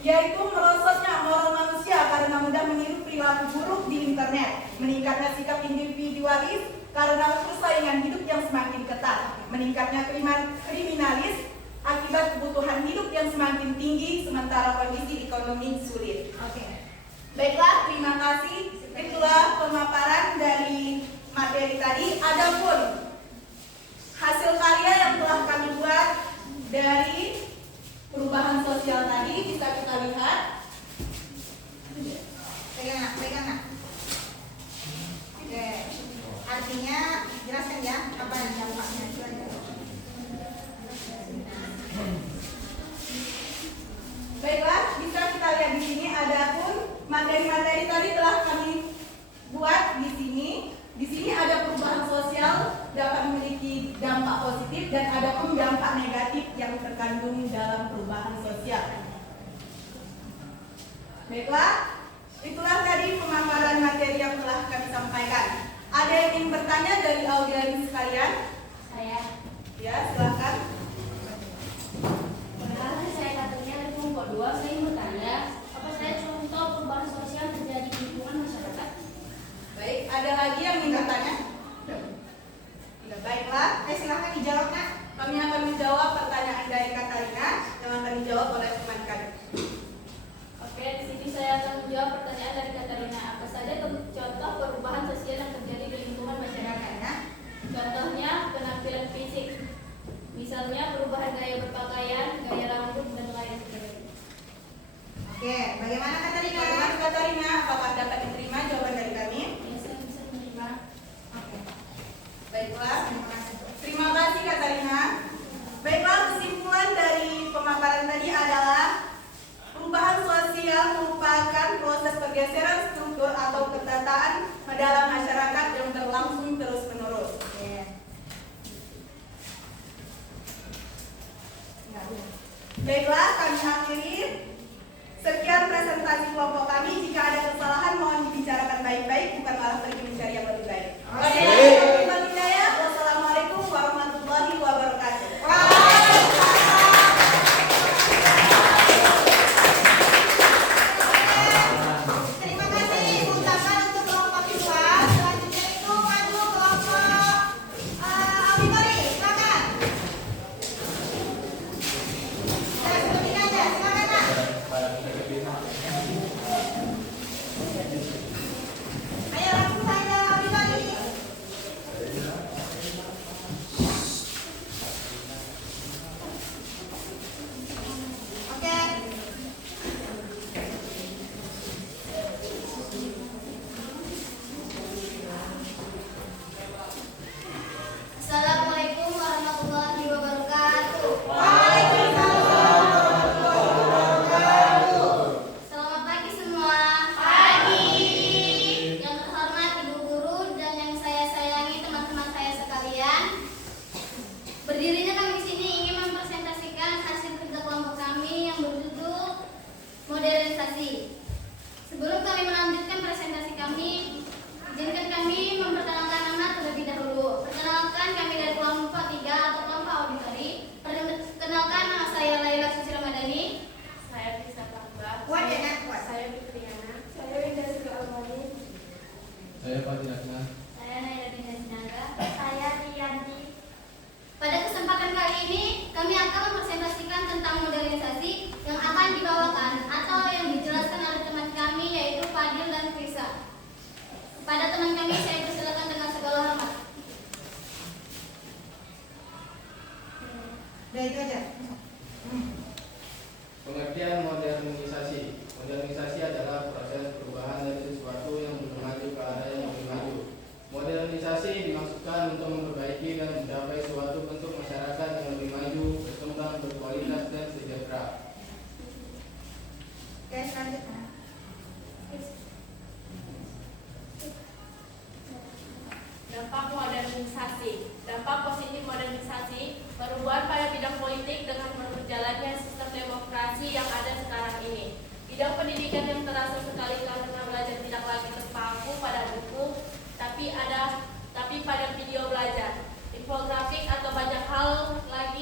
yaitu merosotnya moral manusia karena mudah meniru perilaku buruk di internet, meningkatnya sikap individualis karena persaingan hidup yang semakin ketat, meningkatnya kriminalis akibat kebutuhan hidup yang semakin tinggi sementara kondisi ekonomi sulit. Oke. Baiklah, terima kasih. Itulah pemaparan dari materi tadi. Adapun hasil karya yang telah kami buat dari perubahan sosial tadi bisa kita lihat. Pegang nak. Oke. Artinya jelaskan ya apa yang dampaknya itu aja. Baiklah, bisa kita lihat di sini. Adapun materi-materi tadi telah kami buat di sini. Di sini ada perubahan sosial dapat memiliki dampak positif dan ada pun dampak negatif yang terkandung dalam perubahan sosial. Baiklah, itulah tadi pemaparan materi yang telah kami sampaikan. Ada yang ingin bertanya dari audiens sekalian? Saya. Ya, silakan. Karena saya katanya di kelompok 2, saya ingin bertanya, apa saya contoh perubahan sosial terjadi di lingkungan masyarakat? Baik, ada lagi yang ingin bertanya? Ya, baiklah. Silakan dijawab nak. Kami akan menjawab pertanyaan dari Katarina yang akan dijawab oleh teman kami. Oke, di sini saya akan menjawab pertanyaan dari Katarina. Apa saja contoh perubahan sosial yang terjadi di lingkungan masyarakat? Contohnya penampilan fisik. Misalnya perubahan gaya berpakaian, gaya rambut, dan lain sebagainya. Oke, bagaimana Katarina? Bagaimana Katarina? Apakah dapat diterima jawaban dari kami? Ya, saya bisa menerima. Oke. Baiklah. Terima kasih. Terima kasih Katarina. Baiklah, kesimpulan dari pemaparan tadi adalah perubahan sosial merupakan proses pergeseran struktur atau ketataan dalam masyarakat yang berlangsung terus-menerus. Oke. Baiklah, kami akhiri. Sekian presentasi kelompok kami. Jika ada kesalahan mohon dibicarakan baik-baik, bukan malah pergi mencari yang lebih baik. Wassalamualaikum warahmatullahi wabarakatuh. Terima kasih ucapan untuk kelompok siswa. Selanjutnya itu maju kelompok auditori. Silakan. Sebentar aja. Silakan nak. Ayo langsung saja auditori. Oke. Assalamualaikum warahmatullahi wabarakatuh. Selamat pagi semua. Pagi. Yang terhormat Ibu Guru dan yang saya sayangi teman-teman saya sekalian. Berdirinya kami di sini ingin mempresentasikan hasil kerja kelompok kami yang berjudul modernisasi. Sebelum kami melanjutkan presentasi kami, izinkan kami memperkenalkan nama terlebih dahulu. Perkenalkan kami dari kelompok 3 atau kelompok auditori. Perkenalkan nama saya Laila Suci Ramadhani. Saya Fisa Pahba. Kuat ya nak, kuat. Saya Fitriana. Saya Winda Suga Almadi. Saya Fatinatna. Saya Naila Binda Sinaga. Saya Rianti. Pada kesempatan kali ini, kami akan mempresentasikan tentang modernisasi yang akan dibawakan atau yang dijelaskan oleh teman kami yaitu Fadil dan Krisa. Kepada teman kami, saya persilakan dengan segala hormat. Udah itu aja. Pengertian modernisasi. Modernisasi adalah proses perubahan dari sesuatu yang belum maju ke arah yang lebih maju. Modernisasi dimaksudkan untuk memperbaiki dan mencapai suatu bentuk masyarakat yang lebih maju, berkembang, berkualitas, dan sejahtera. Oke, selanjutnya.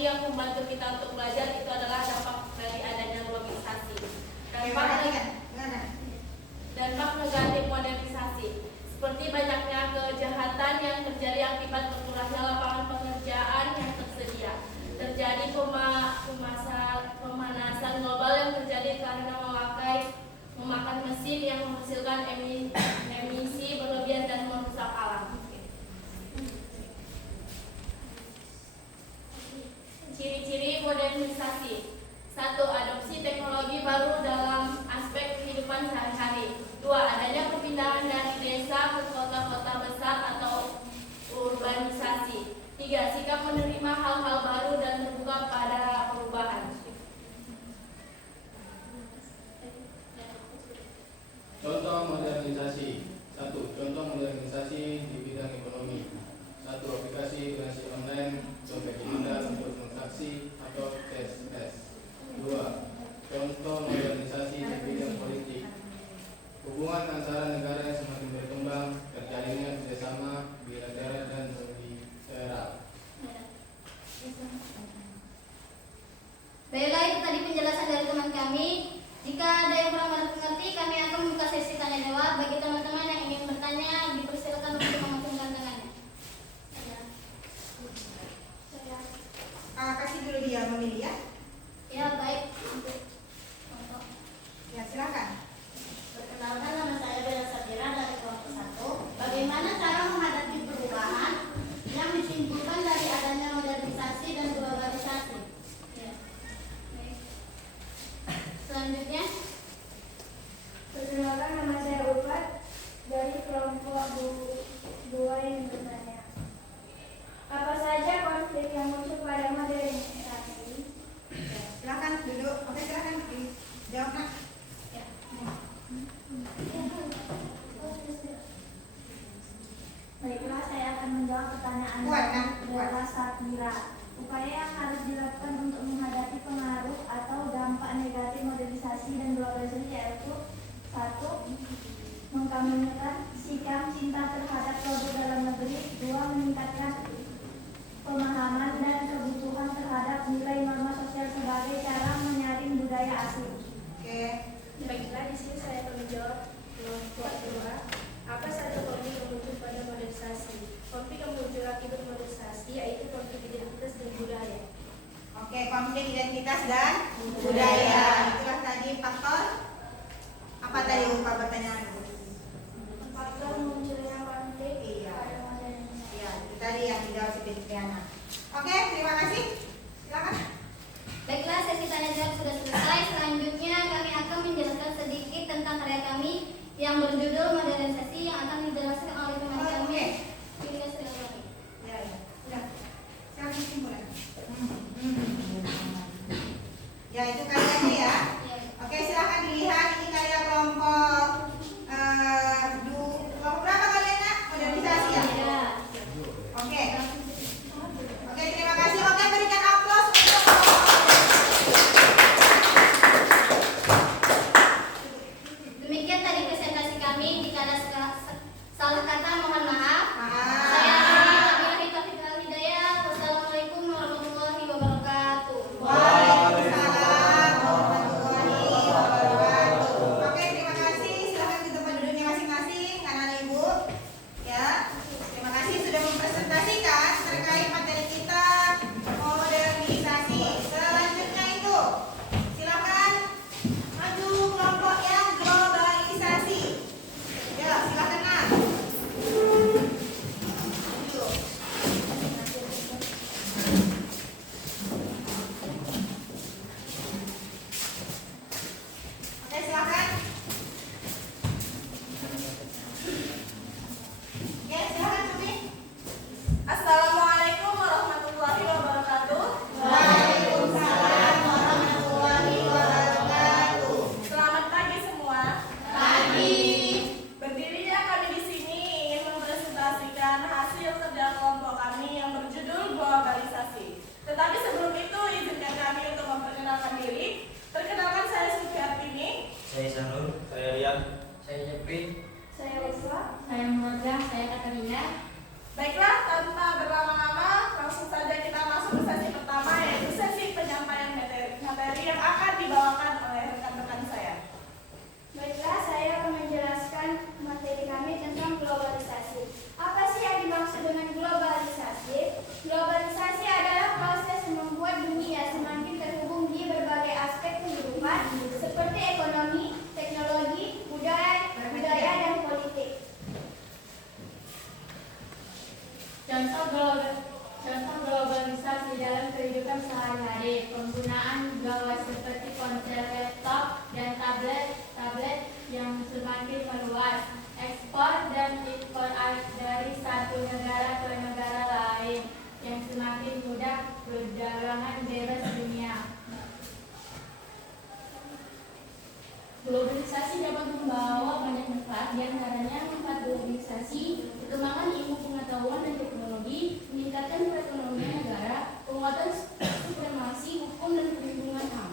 yang membantu kita untuk belajar itu adalah dampak dari adanya globalisasi. Dampak negatif modernisasi seperti banyaknya kejahatan yang terjadi akibat berkurangnya lapangan pekerjaan yang tersedia. Terjadi pemanasan global yang terjadi karena memakan mesin yang menghasilkan emisi berlebihan dan merusak alam. Ciri-ciri modernisasi. 1. Adopsi teknologi baru dalam aspek kehidupan sehari-hari. 2. Adanya perpindahan dari desa ke kota-kota besar atau urbanisasi. 3. Sikap menerima hal-hal baru dan terbuka pada perubahan. Contoh modernisasi. 1. Contoh modernisasi di bidang ekonomi. 1. Aplikasi donasi online, dompet digital untuk transaksi atau cash. 2. Contoh modernisasi di bidang politik. Hubungan antara negara yang semakin berkembang, terjalinnya kerjasama bilateral dan multilateral. Baiklah, itu tadi penjelasan dari teman kami. Jika ada yang kurang mengerti, kami akan membuka sesi tanya jawab. Bagi teman-teman yang ingin bertanya, dipersilakan untuk mengacungkan tangannya. Kasih dulu dia memilih ya. Ya, baik. Ya, silakan. Perkenalkan, nama saya Bella Sabira dari kelompok 1. Bagaimana cara menghadapi perubahan yang ditimbulkan dari adanya modernisasi dan globalisasi? Ya. Baik. Selanjutnya, perkenalkan, nama saya Ulfat dari kelompok 2 yang bertanya. Apa saja konflik yang muncul pada modernisasi? Silakan duduk. Oke, silakan jawab nak. Baiklah, saya akan menjawab pertanyaan Bella Sabira. Upaya yang harus dilakukan untuk menghadapi pengaruh atau dampak negatif modernisasi dan globalisasi yaitu 1. Mengkampanyekan sikap cinta terhadap produk dalam negeri. 2. Meningkatkan pemahaman dan kebutuhan terhadap nilai norma sosial sebagai cara menyaring budaya asing. Oke. Baiklah, di sini saya akan menjawab kelompok 2. Apa saja konflik yang muncul pada modernisasi? Konflik yang muncul akibat modernisasi yaitu konflik identitas dan budaya. Oke, konflik identitas dan budaya. Itulah tadi faktor. Apa tadi lupa pertanyaan? Faktor munculnya konflik pada modernisasi. Iya, itu tadi yang dijawab Siti Fitriana. Oke, terima kasih. Silakan. baiklah, sesi tanya jawab sudah selesai. Selanjutnya kami akan menjelaskan sedikit tentang karya kami yang berjudul modernisasi yang akan dijelaskan oleh teman kami. Ini sudah kami. Ya, ya. Sudah. Silakan kesimpulan. Ya, itu karyanya ya. Oke, silakan dilihat ini karya kelompok kelompok berapa kalian nak? Modernisasi ya? Oke. Oke, terima kasih. Oke, berikan aplaus untuk Demikian tadi presentasi kami. Jika ada salah kata, mohon maaf. maaf. Saya Nabi Taufik Al-Hidayah. Wassalamualaikum warahmatullahi wabarakatuh. Waalaikumsalam warahmatullahi wabarakatuh. Oke, terima kasih. Silakan ke tempat duduknya masing-masing, kanan ibu. Ya, terima kasih sudah mempresentasikan terkait materi kita modernisasi. Selanjutnya itu, silakan maju kelompok yang globalisasi. Ya, silakan nak. Maju. Oke, silakan. Ya, silakan Cumi. Assalamualaikum warahmatullahi wabarakatuh. Waalaikumsalam warahmatullahi wabarakatuh. Selamat pagi semua. Pagi. Berdirinya kami di sini ingin mempresentasikan hasil kerja kelompok kami yang berjudul globalisasi. Tetapi sebelum itu izinkan kami untuk memperkenalkan diri. Perkenalkan, saya Sufiatini. Saya Sanur, saya Rian, Saya Jepri. Saya Wiswa. Saya Muhammad, saya Katarina. Baiklah, tanpa berlama-lama langsung saja kita masuk ke sesi pertama, yaitu sehari-hari. Penggunaan gawai seperti ponsel, laptop, dan tablet yang semakin meluas. Ekspor dan impor dari satu negara ke negara lain yang semakin mudah. Perdagangan bebas dunia. Globalisasi dapat membawa banyak manfaat, di antaranya manfaat globalisasi, perkembangan ilmu pengetahuan dan teknologi, meningkatkan perekonomian negara, penguatan supremasi hukum dan perlindungan HAM.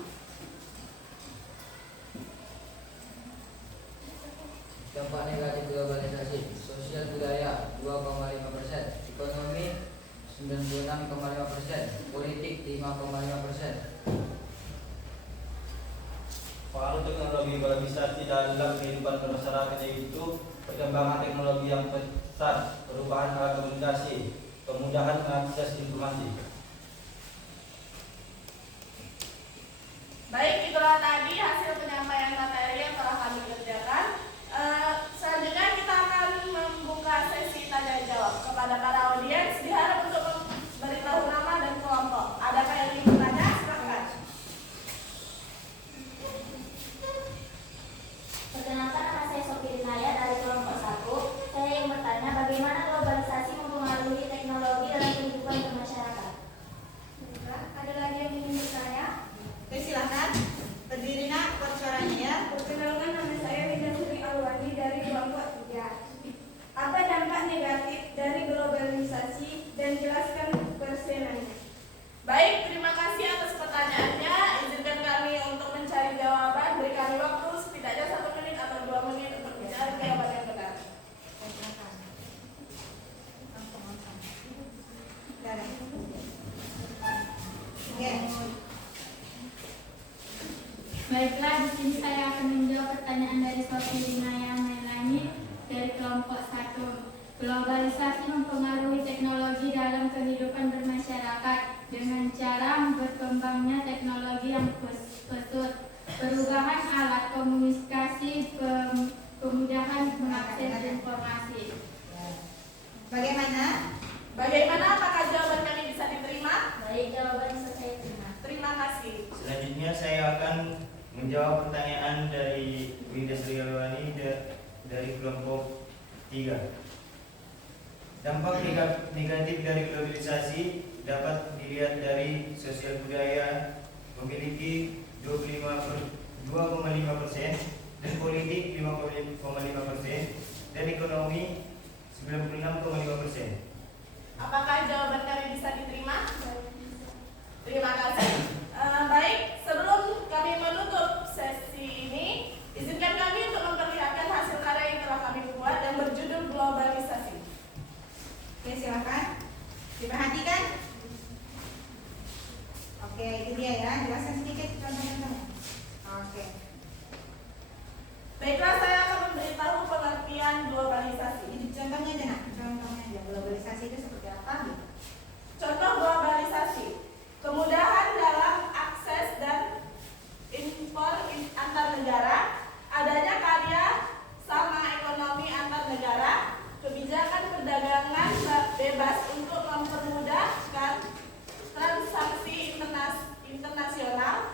Dampak negatif globalisasi, sosial budaya 2,5%, ekonomi 96,5%, politik 5,5%. Pengaruh teknologi globalisasi dalam kehidupan bermasyarakat yaitu perkembangan teknologi yang pesat, perubahan alat komunikasi, kemudahan mengakses informasi. Baik, itulah tadi hasil penyampaian materi yang telah kami kerjakan. Selanjutnya kita akan membuka sesi tanya jawab kepada para audiens. Diharap untuk memberitahu nama dan kelompok. Adakah yang ingin bertanya? Silakan. Perkenalkan, nama saya Sofi Rinaya dari kelompok 1. Saya ingin bertanya bagaimana globalisasi mempengaruhi teknologi dalam kehidupan bermasyarakat. Ada lagi yang ingin bertanya? Oke, silakan. Berdiri nak, buat suaranya ya. Perkenalkan, nama saya Winda Sri Alwani dari kelompok 3. Apa dampak negatif dari globalisasi dan jelaskan persenannya? Baik, terima kasih atas pertanyaannya. Izinkan kami untuk mencari jawaban. Beri kami waktu setidaknya 1 menit atau 2 menit untuk mencari jawaban yang benar. Oke. Baiklah, di sini saya akan menjawab pertanyaan dari Sofi Rinaya Melani dari kelompok 1. Globalisasi mempengaruhi teknologi dalam kehidupan bermasyarakat dengan cara berkembangnya teknologi yang pesat, perubahan alat komunikasi, kemudahan mengakses informasi. Bagaimana? Apakah jawaban kami bisa diterima? Baik, jawaban saya terima. Terima kasih. Selanjutnya saya akan menjawab pertanyaan dari Winda Sri Alwani dari kelompok 3. Dampak negatif dari globalisasi dapat dilihat dari sosial budaya memiliki 2,5% dan politik 5,5% dan ekonomi 96,5%. Apakah jawaban kami bisa diterima? Terima kasih. Baik, sebelum kami menutup sesi ini, izinkan kami untuk memperlihatkan hasil karya yang telah kami buat yang berjudul Globalisasi. Oke, silakan. Diperhatikan. Oke, itu dia ya. Jelaskan sedikit contoh-contohnya. Oke. Baiklah, saya akan memberitahu pengertian globalisasi. Ini contohnya aja nak. Contohnya aja. Globalisasi itu seperti apa? Gitu. Contoh globalisasi, kemudahan dalam akses dan impor antar negara, adanya karya sama ekonomi antar negara, kebijakan perdagangan bebas untuk mempermudahkan transaksi internasional,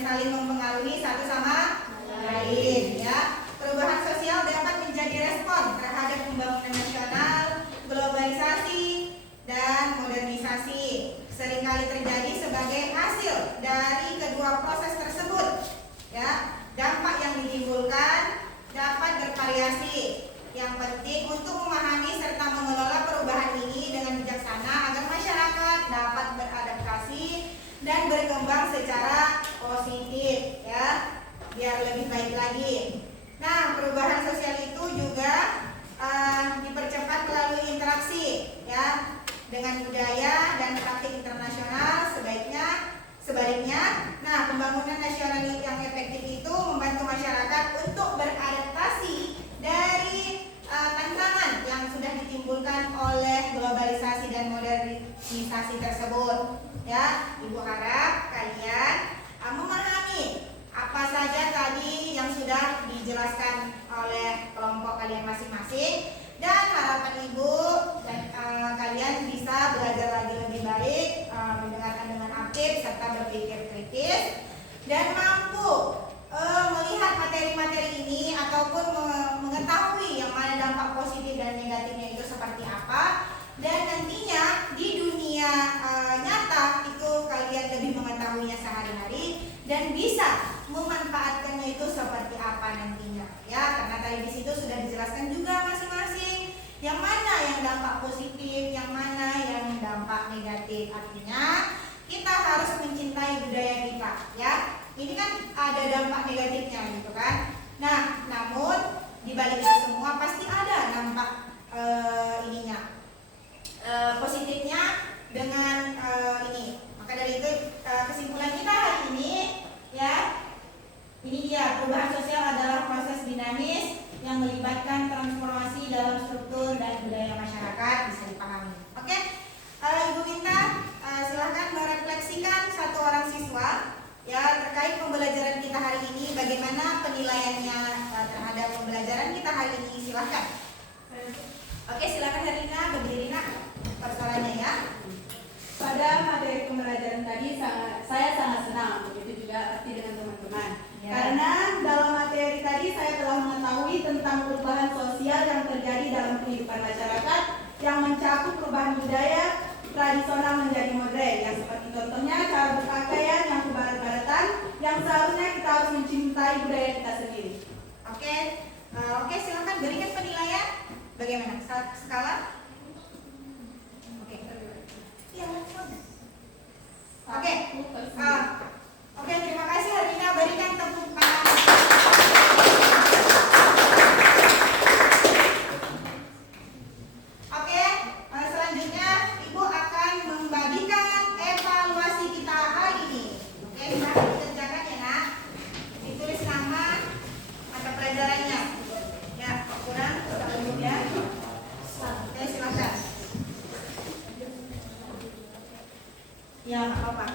saling mempengaruhi satu sama lain ya. Perubahan sosial dapat menjadi respon terhadap pembangunan nasional, globalisasi dan modernisasi. Seringkali terjadi sebagai hasil dari kedua proses tersebut ya. Dampak yang ditimbulkan dapat bervariasi. Yang penting untuk memahami serta mengelola perubahan ini dengan bijaksana agar masyarakat dapat beradaptasi dan berkembang secara positif ya, biar lebih baik lagi. Nah, perubahan sosial itu juga dipercepat melalui interaksi ya dengan budaya dan praktik internasional sebaliknya. Nah, pembangunan nasional yang efektif itu membantu masyarakat untuk beradaptasi dari tantangan yang sudah ditimbulkan oleh globalisasi dan modernisasi tersebut. Ya, Ibu harap kalian memahami apa saja tadi yang sudah dijelaskan oleh kelompok kalian masing-masing, dan harapan Ibu dan kalian bisa belajar lagi lebih baik, mendengarkan dengan aktif serta berpikir kritis dan mampu melihat materi-materi ini ataupun mengetahui yang mana dampak positif dan negatifnya itu seperti apa, dan nantinya di dunia nyata itu kalian lebih mengetahuinya sehari-hari dan bisa memanfaatkannya itu seperti apa nantinya ya, karena tadi di situ sudah dijelaskan juga masing-masing yang mana yang dampak positif, yang mana yang dampak negatif. Artinya kita harus mencintai budaya kita ya. Ini kan ada dampak negatifnya gitu kan. Nah, namun di balik itu semua pasti ada dampak positifnya dengan ini. Maka dari itu kesimpulan kita hari ini ya, ini dia, perubahan sosial adalah proses dinamis yang melibatkan transformasi dalam struktur dan budaya masyarakat, bisa dipahami. Oke, Ibu minta silahkan merefleksikan satu orang siswa ya terkait pembelajaran kita hari ini, bagaimana penilaiannya terhadap pembelajaran kita hari ini, silahkan. Oke, silahkan Herina, berdiri nak persoalannya ya. Pada materi pembelajaran tadi saya sangat senang, begitu juga arti dengan teman-teman ya. Karena dalam materi tadi saya telah mengetahui tentang perubahan sosial yang terjadi dalam kehidupan masyarakat yang mencakup perubahan budaya tradisional menjadi modern, yang seperti contohnya cara berpakaian yang kebarat-baratan, yang seharusnya kita harus mencintai budaya kita sendiri. Oke, silakan berikan penilaian. Bagaimana skala? Oke, terima kasih Herina, berikan tepuk tangan. Oke, selanjutnya Ibu akan membagikan evaluasi kita hari ini. Oke, bisa dikerjakan ya nak. Ditulis nama mata pelajarannya. Ya, kurang selanjutnya. Oke, silakan. Ya, nggak apa-apa.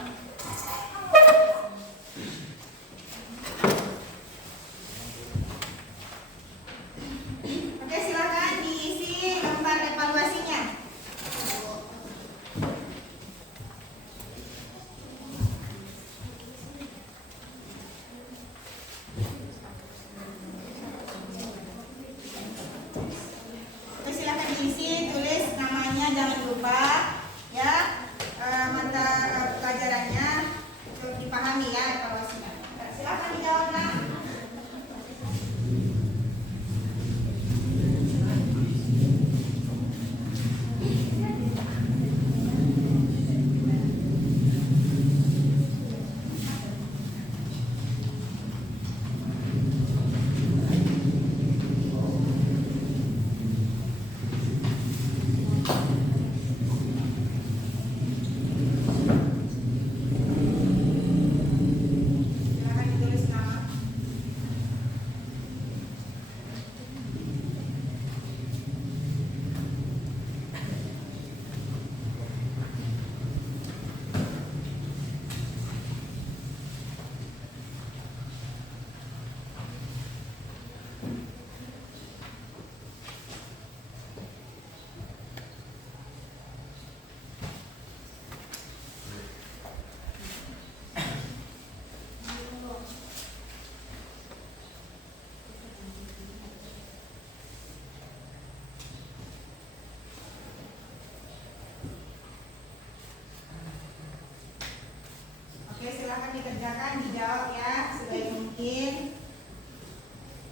Silakan dijawab ya sebaik mungkin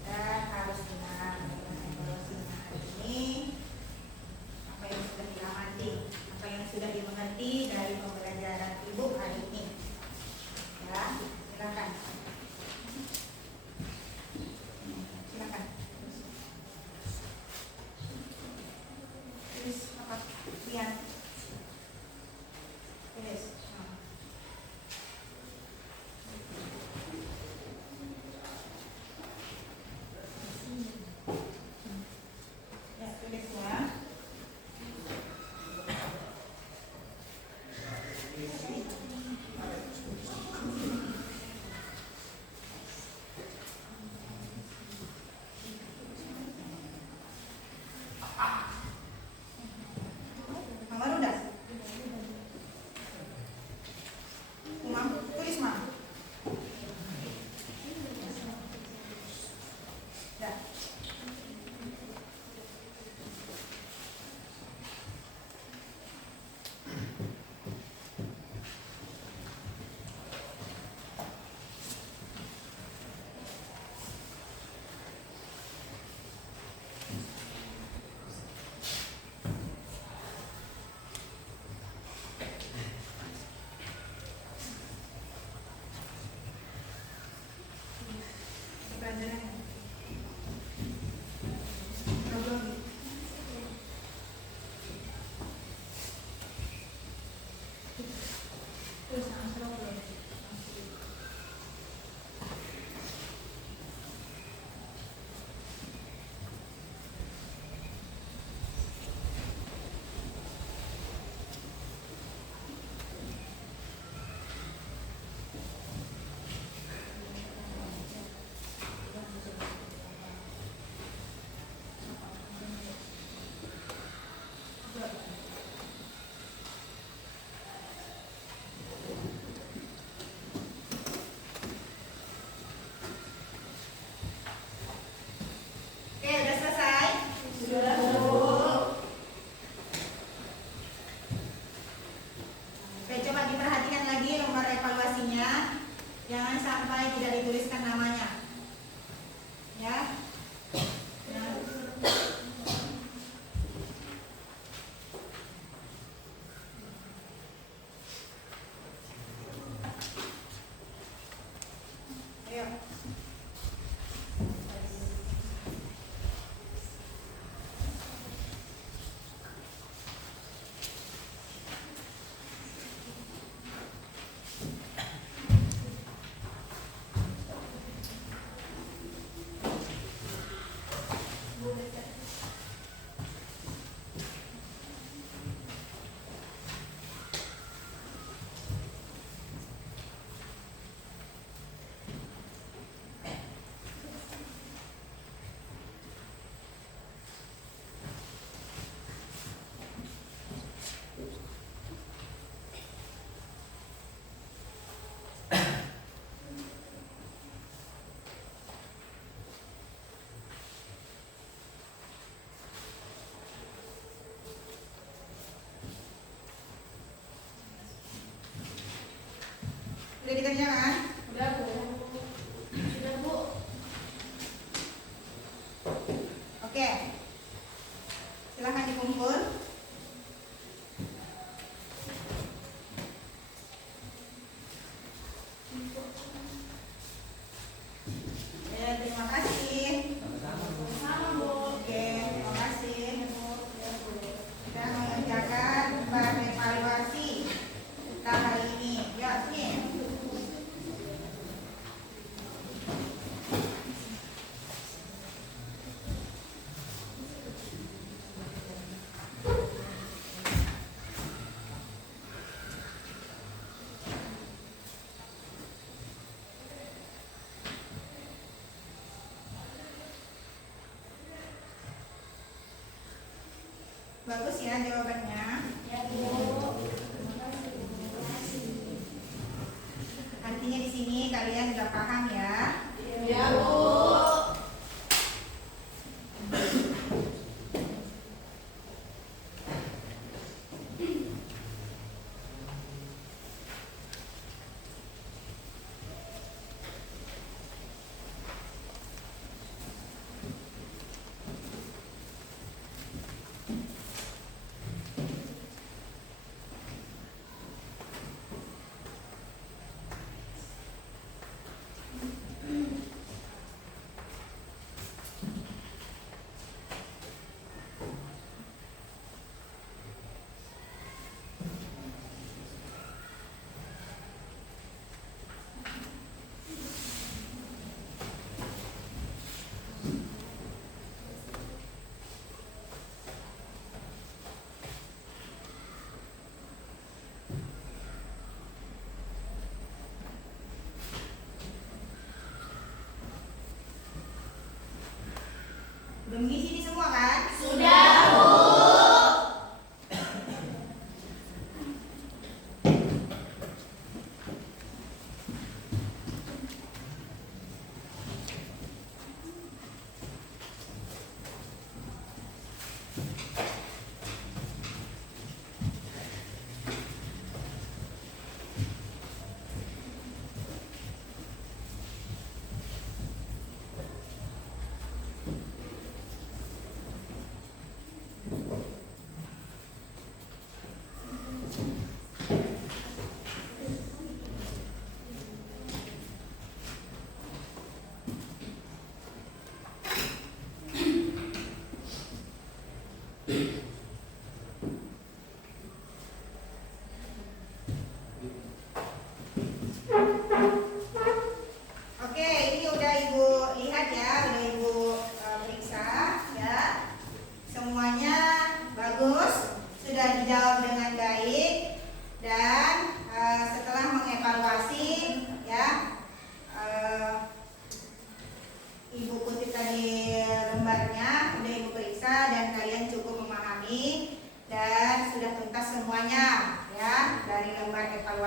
dan harus benar dengan evaluasinya hari ini. Apa yang sudah diamati, apa yang sudah dimengerti dari pembelajaran ibu hari ini. Ya, silakan. Silakan. Tulis apa? Lian. Tulis. Ya, tulis ya. Mama udah? Umam, tulis Mam. Dah. Pelajaran. Problem. Terus problem. Oke, udah selesai? Sudah, Bu. Oke, coba diperhatikan lagi lembar evaluasinya. Jangan sampai tidak dituliskan namanya. Ya. Nah. Ayo. Udah dikerjakan? Udah, Bu. Sudah, Bu. Oke. Silahkan dikumpul. Ya, terima kasih. Sama, Bu. Oke, terima kasih. Kita mengerjakan lembar evaluasi kita hari ini. Ya, sini. Bagus ya jawabannya. Ya, Bu. Artinya di sini kalian udah paham ya. Ya, Bu.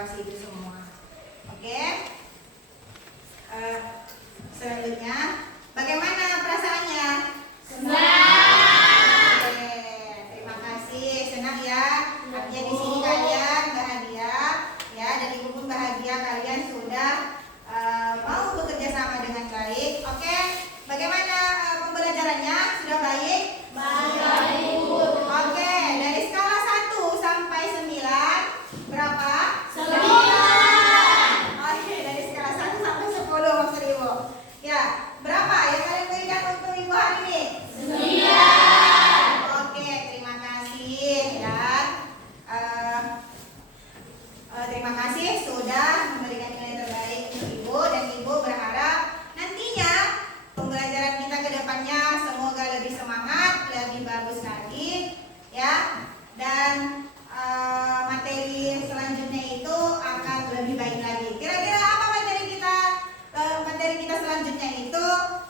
mengawasi itu semua. Oke. Selanjutnya, bagaimana perasaannya? Senang. Oke, terima kasih. Senang ya. Artinya di sini kalian bahagia, ya, dan ibu pun bahagia kalian sudah mau bekerja sama dengan baik. Oke, bagaimana pembelajarannya? Sudah baik? Baik. Oke, dari skala 1 sampai 9 berapa? 9. Oke, dari skala 1 sampai 10 maksud ibu. Ya, berapa yang kalian berikan untuk ibu hari ini? 9. Oke, terima kasih ya. Terima kasih sudah memberikan nilai terbaik untuk ibu, dan ibu berharap nantinya pembelajaran kita ke depannya semoga lebih semangat, lebih bagus lagi ya, dan materi selanjutnya itu akan lebih baik lagi. Kira-kira apa materi kita? Materi kita selanjutnya itu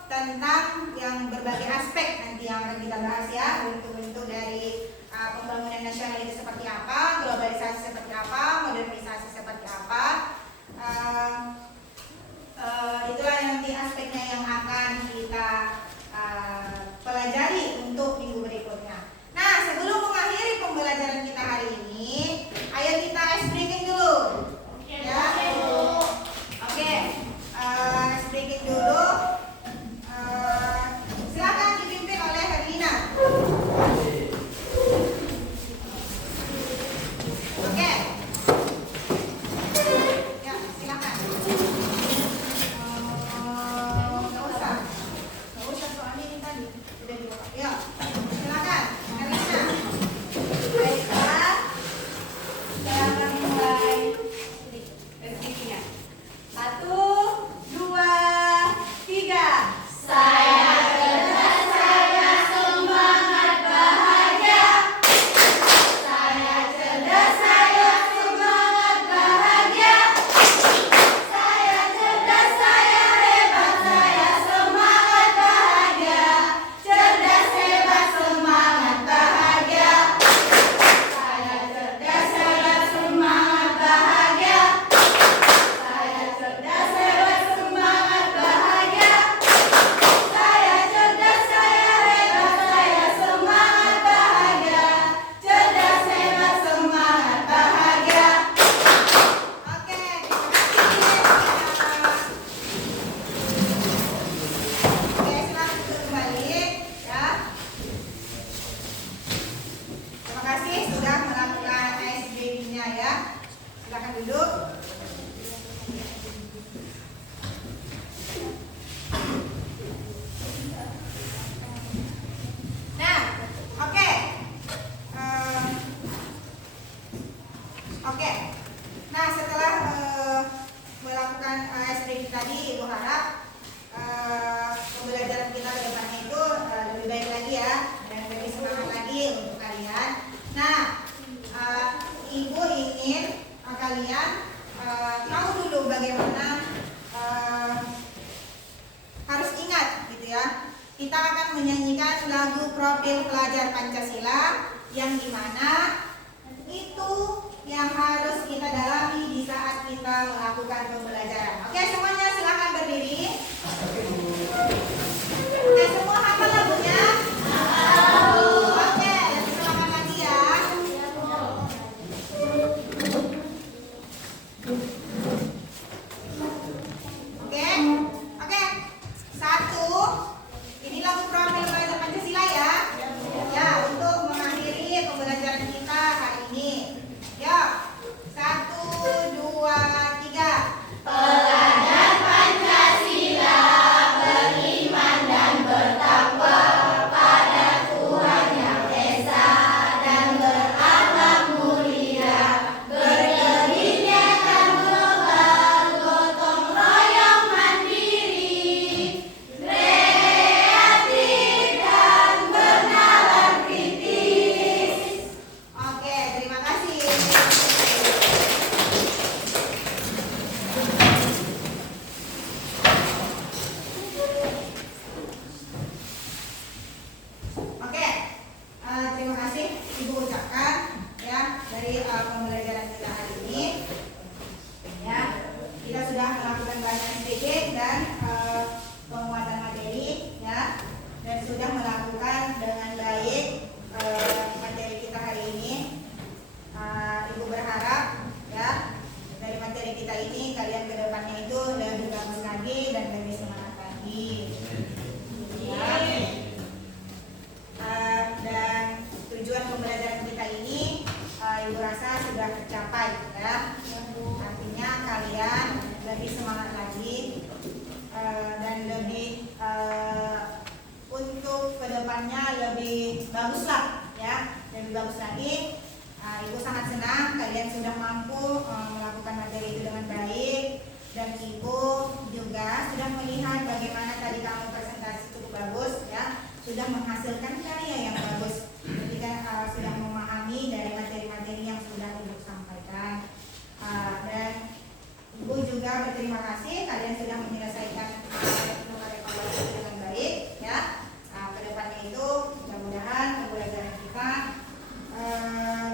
tentang yang berbagai aspek nanti yang akan kita bahas ya, bentuk-bentuk dari pembangunan nasional itu seperti apa, globalisasi seperti apa, modernisasi seperti apa. Itulah nanti aspeknya yang akan kita pelajari untuk minggu berikutnya. Nah, sebelum mengakhiri pembelajaran kita hari ini, ayo kita ice breaking dulu. Ya. Oke. Ice breaking dulu. Silakan dipimpin oleh Herlina. Oke. Ya, silakan. Nggak usah soalnya ini tadi sudah dibuka. Ya, silakan, Herlina. Baiklah, saya akan mulai rezekinya. 1, 2, 3. Saya cerdas, saya semangat bahagia. Saya cerdas, saya semangat bahagia. Saya cerdas, saya hebat, saya semangat bahagia. Cerdas, hebat, semangat bahagia. Saya cerdas, hebat, semangat bahagia. Saya cerdas, hebat, semangat bahagia. Saya cerdas, saya hebat, saya semangat bahagia. Cerdas, hebat, semangat bahagia. Oke, terima kasih. Oke, silakan duduk kembali ya. Terima kasih sudah melakukan ISBB-nya ya. Silakan duduk. Nah, oke. Oke. Nah, setelah melakukan ISBB tadi, ibu harap pembelajaran kita ke depannya itu lebih baik lagi ya, dan lebih semangat lagi untuk kalian. Nah, ibu ingin kalian tahu dulu bagaimana harus ingat gitu ya. Kita akan menyanyikan lagu profil pelajar Pancasila yang dimana itu yang harus kita dalami di saat kita melakukan pembelajaran. Oke, semuanya silakan berdiri. Oke, semua hafal lagunya? Oke, silakan lagi ya. Oke, oke. 1. Ini lagu profil pelajar Pancasila ya. Ya, untuk mengakhiri pembelajaran kita hari ini. Ya, 1, 2, 3. Pelajar melihat bagaimana tadi kamu presentasi cukup bagus ya, sudah menghasilkan karya yang bagus ketika sudah memahami dari materi-materi yang sudah Ibu sampaikan. Dan Ibu juga berterima kasih kalian sudah menyelesaikan evaluasi dengan baik ya. Kedepannya itu mudah-mudahan pembelajaran kita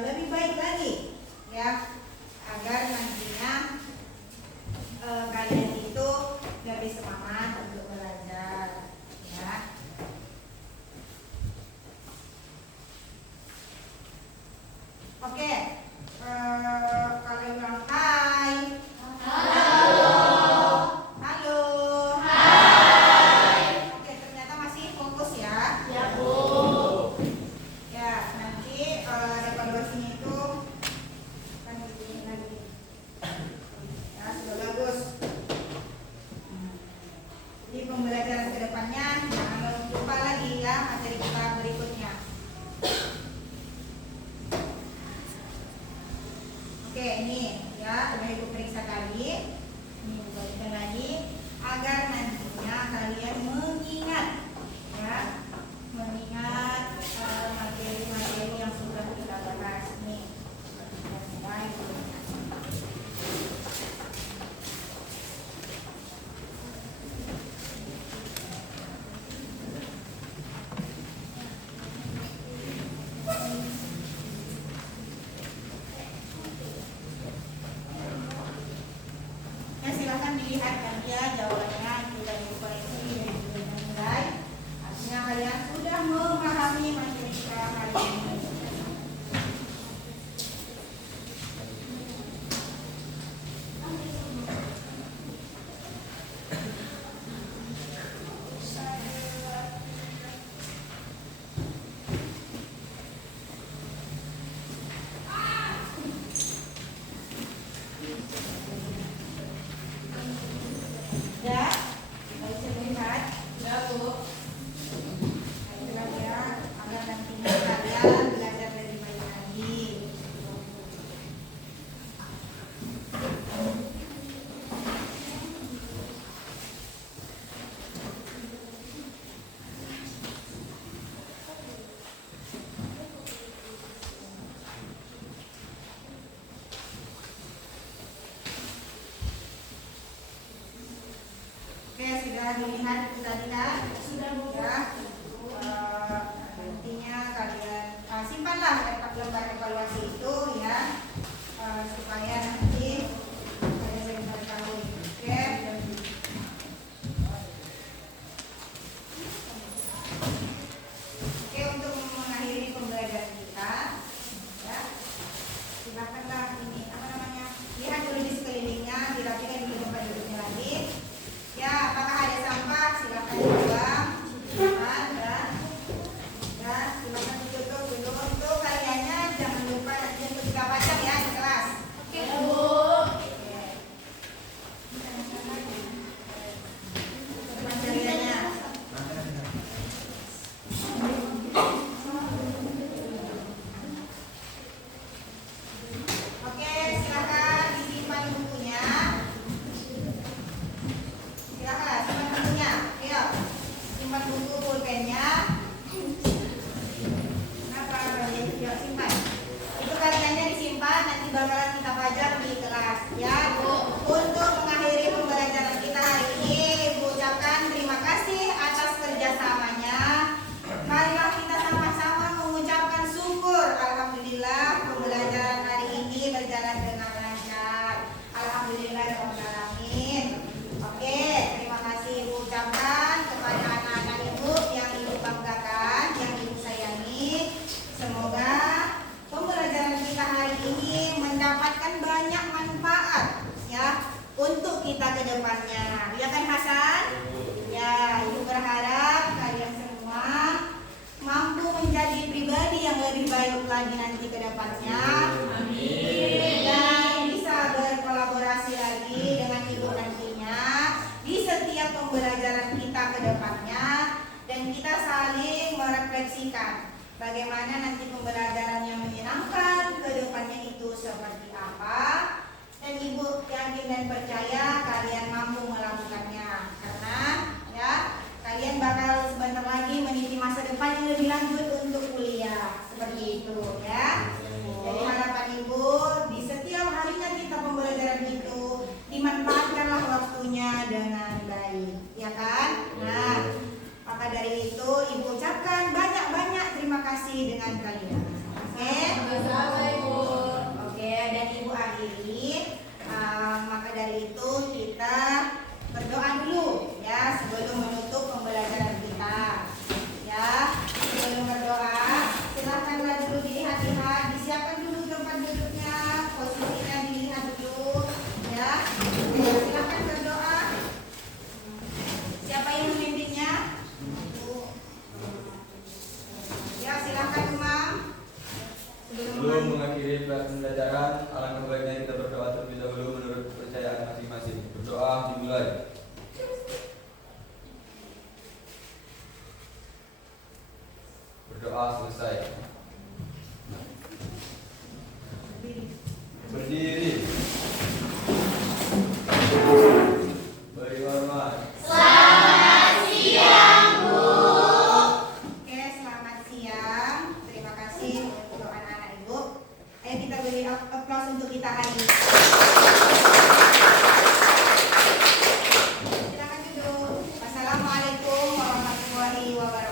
lebih baik lagi ya, agar nantinya kalian itu lebih semangat untuk belajar ya. Oke, kalian bilang hai. Halo. Oke, ternyata masih fokus ya. Ya, Bu. Ya, nanti evaluasinya itu kan begini lagi. Ya, sudah bagus. Jadi pembelajaran kedepannya jangan lupa lagi ya materi kita berikutnya. Oke, ini ya sudah Ibu periksa tadi. Ini Ibu balikan lagi agar nantinya kalian mengingat ya, mengingat materi-materi yang sudah kita bahas ini. Mulai ya, silakan dilihat nanti ya jawabannya sudah dikoreksi dan sudah mulai. Artinya kalian sudah memahami materi kita hari ini. Ya, bisa dilihat. Ya, Bu. Jelas ya, agar nantinya kalian belajar lebih baik lagi. Oke, sudah dilihat itu tadi kan? Sudah, Bu. Ya. Nantinya kalian simpanlah lembar evaluasi itu ya, supaya nanti kalian bisa mengetahui. Oke. Oke, untuk mengakhiri pembelajaran kita ya, silakanlah ini apa namanya, lihat dulu di sekelilingnya, dirapikan di tempat duduknya lagi. Ya, apakah ada sampah? Silakan dibuang. Silakan dan silakan ditutup dulu. Untuk karyanya jangan lupa nanti untuk kita pajang ya di kelas. Oke, Bu. Materialnya. Oke, silakan disimpan bukunya. Silakan simpan bukunya. Ayo, simpan buku pulpennya. Kenapa kalian tidak simpan? Itu karyanya disimpan, nanti bakalan kita pajang di kelas ya. Untuk mengakhiri pembelajaran kita hari ini, Ibu ucapkan terima kasih atas kerjasamanya. Marilah kita sama-sama mengucapkan syukur. Alhamdulillah pembelajaran hari ini berjalan dengan lancar. Alhamdulillah rabbil alamin. Oke, terima kasih Ibu ucapkan kepada anak-anak Ibu yang Ibu banggakan, yang Ibu sayangi. Semoga pembelajaran kita hari ini mendapatkan banyak manfaat ya untuk kita ke depannya. Ya kan Hasan? Ya, Ibu berharap kalian semua mampu menjadi pribadi yang lebih baik lagi nanti ke depannya. Amin. Dan bisa berkolaborasi lagi dengan Ibu nantinya di setiap pembelajaran kita ke depannya, dan kita saling merefleksikan bagaimana nanti pembelajaran yang menyenangkan ke depannya itu seperti apa. Dan Ibu yakin dan percaya kalian mampu melakukannya, karena Ibu ucapkan banyak-banyak terima kasih dengan kalian. Oke? Sama-sama, Ibu. Oke, dan Ibu akhiri. Maka dari itu kita berdoa dulu ya sebelum menutup pembelajaran kita. Ya, sebelum berdoa, silakanlah dulu dilihat-lihat, disiapkan dulu tempat duduknya, posisinya dilihat dulu, ya. Silakan berdoa. Siapa yang memimpinnya? Ya, silakan Imam. Sebelum mengakhiri pembelajaran, alangkah baiknya kita berdoa terlebih dahulu menurut kepercayaan masing-masing. Berdoa dimulai. Berdoa selesai. Berdiri. Beri hormat. Oke, selamat siang. Terima kasih untuk anak-anak Ibu. Ayo kita beri applause untuk kita hari ini. Silakan duduk. Wassalamualaikum warahmatullahi wabarakatuh.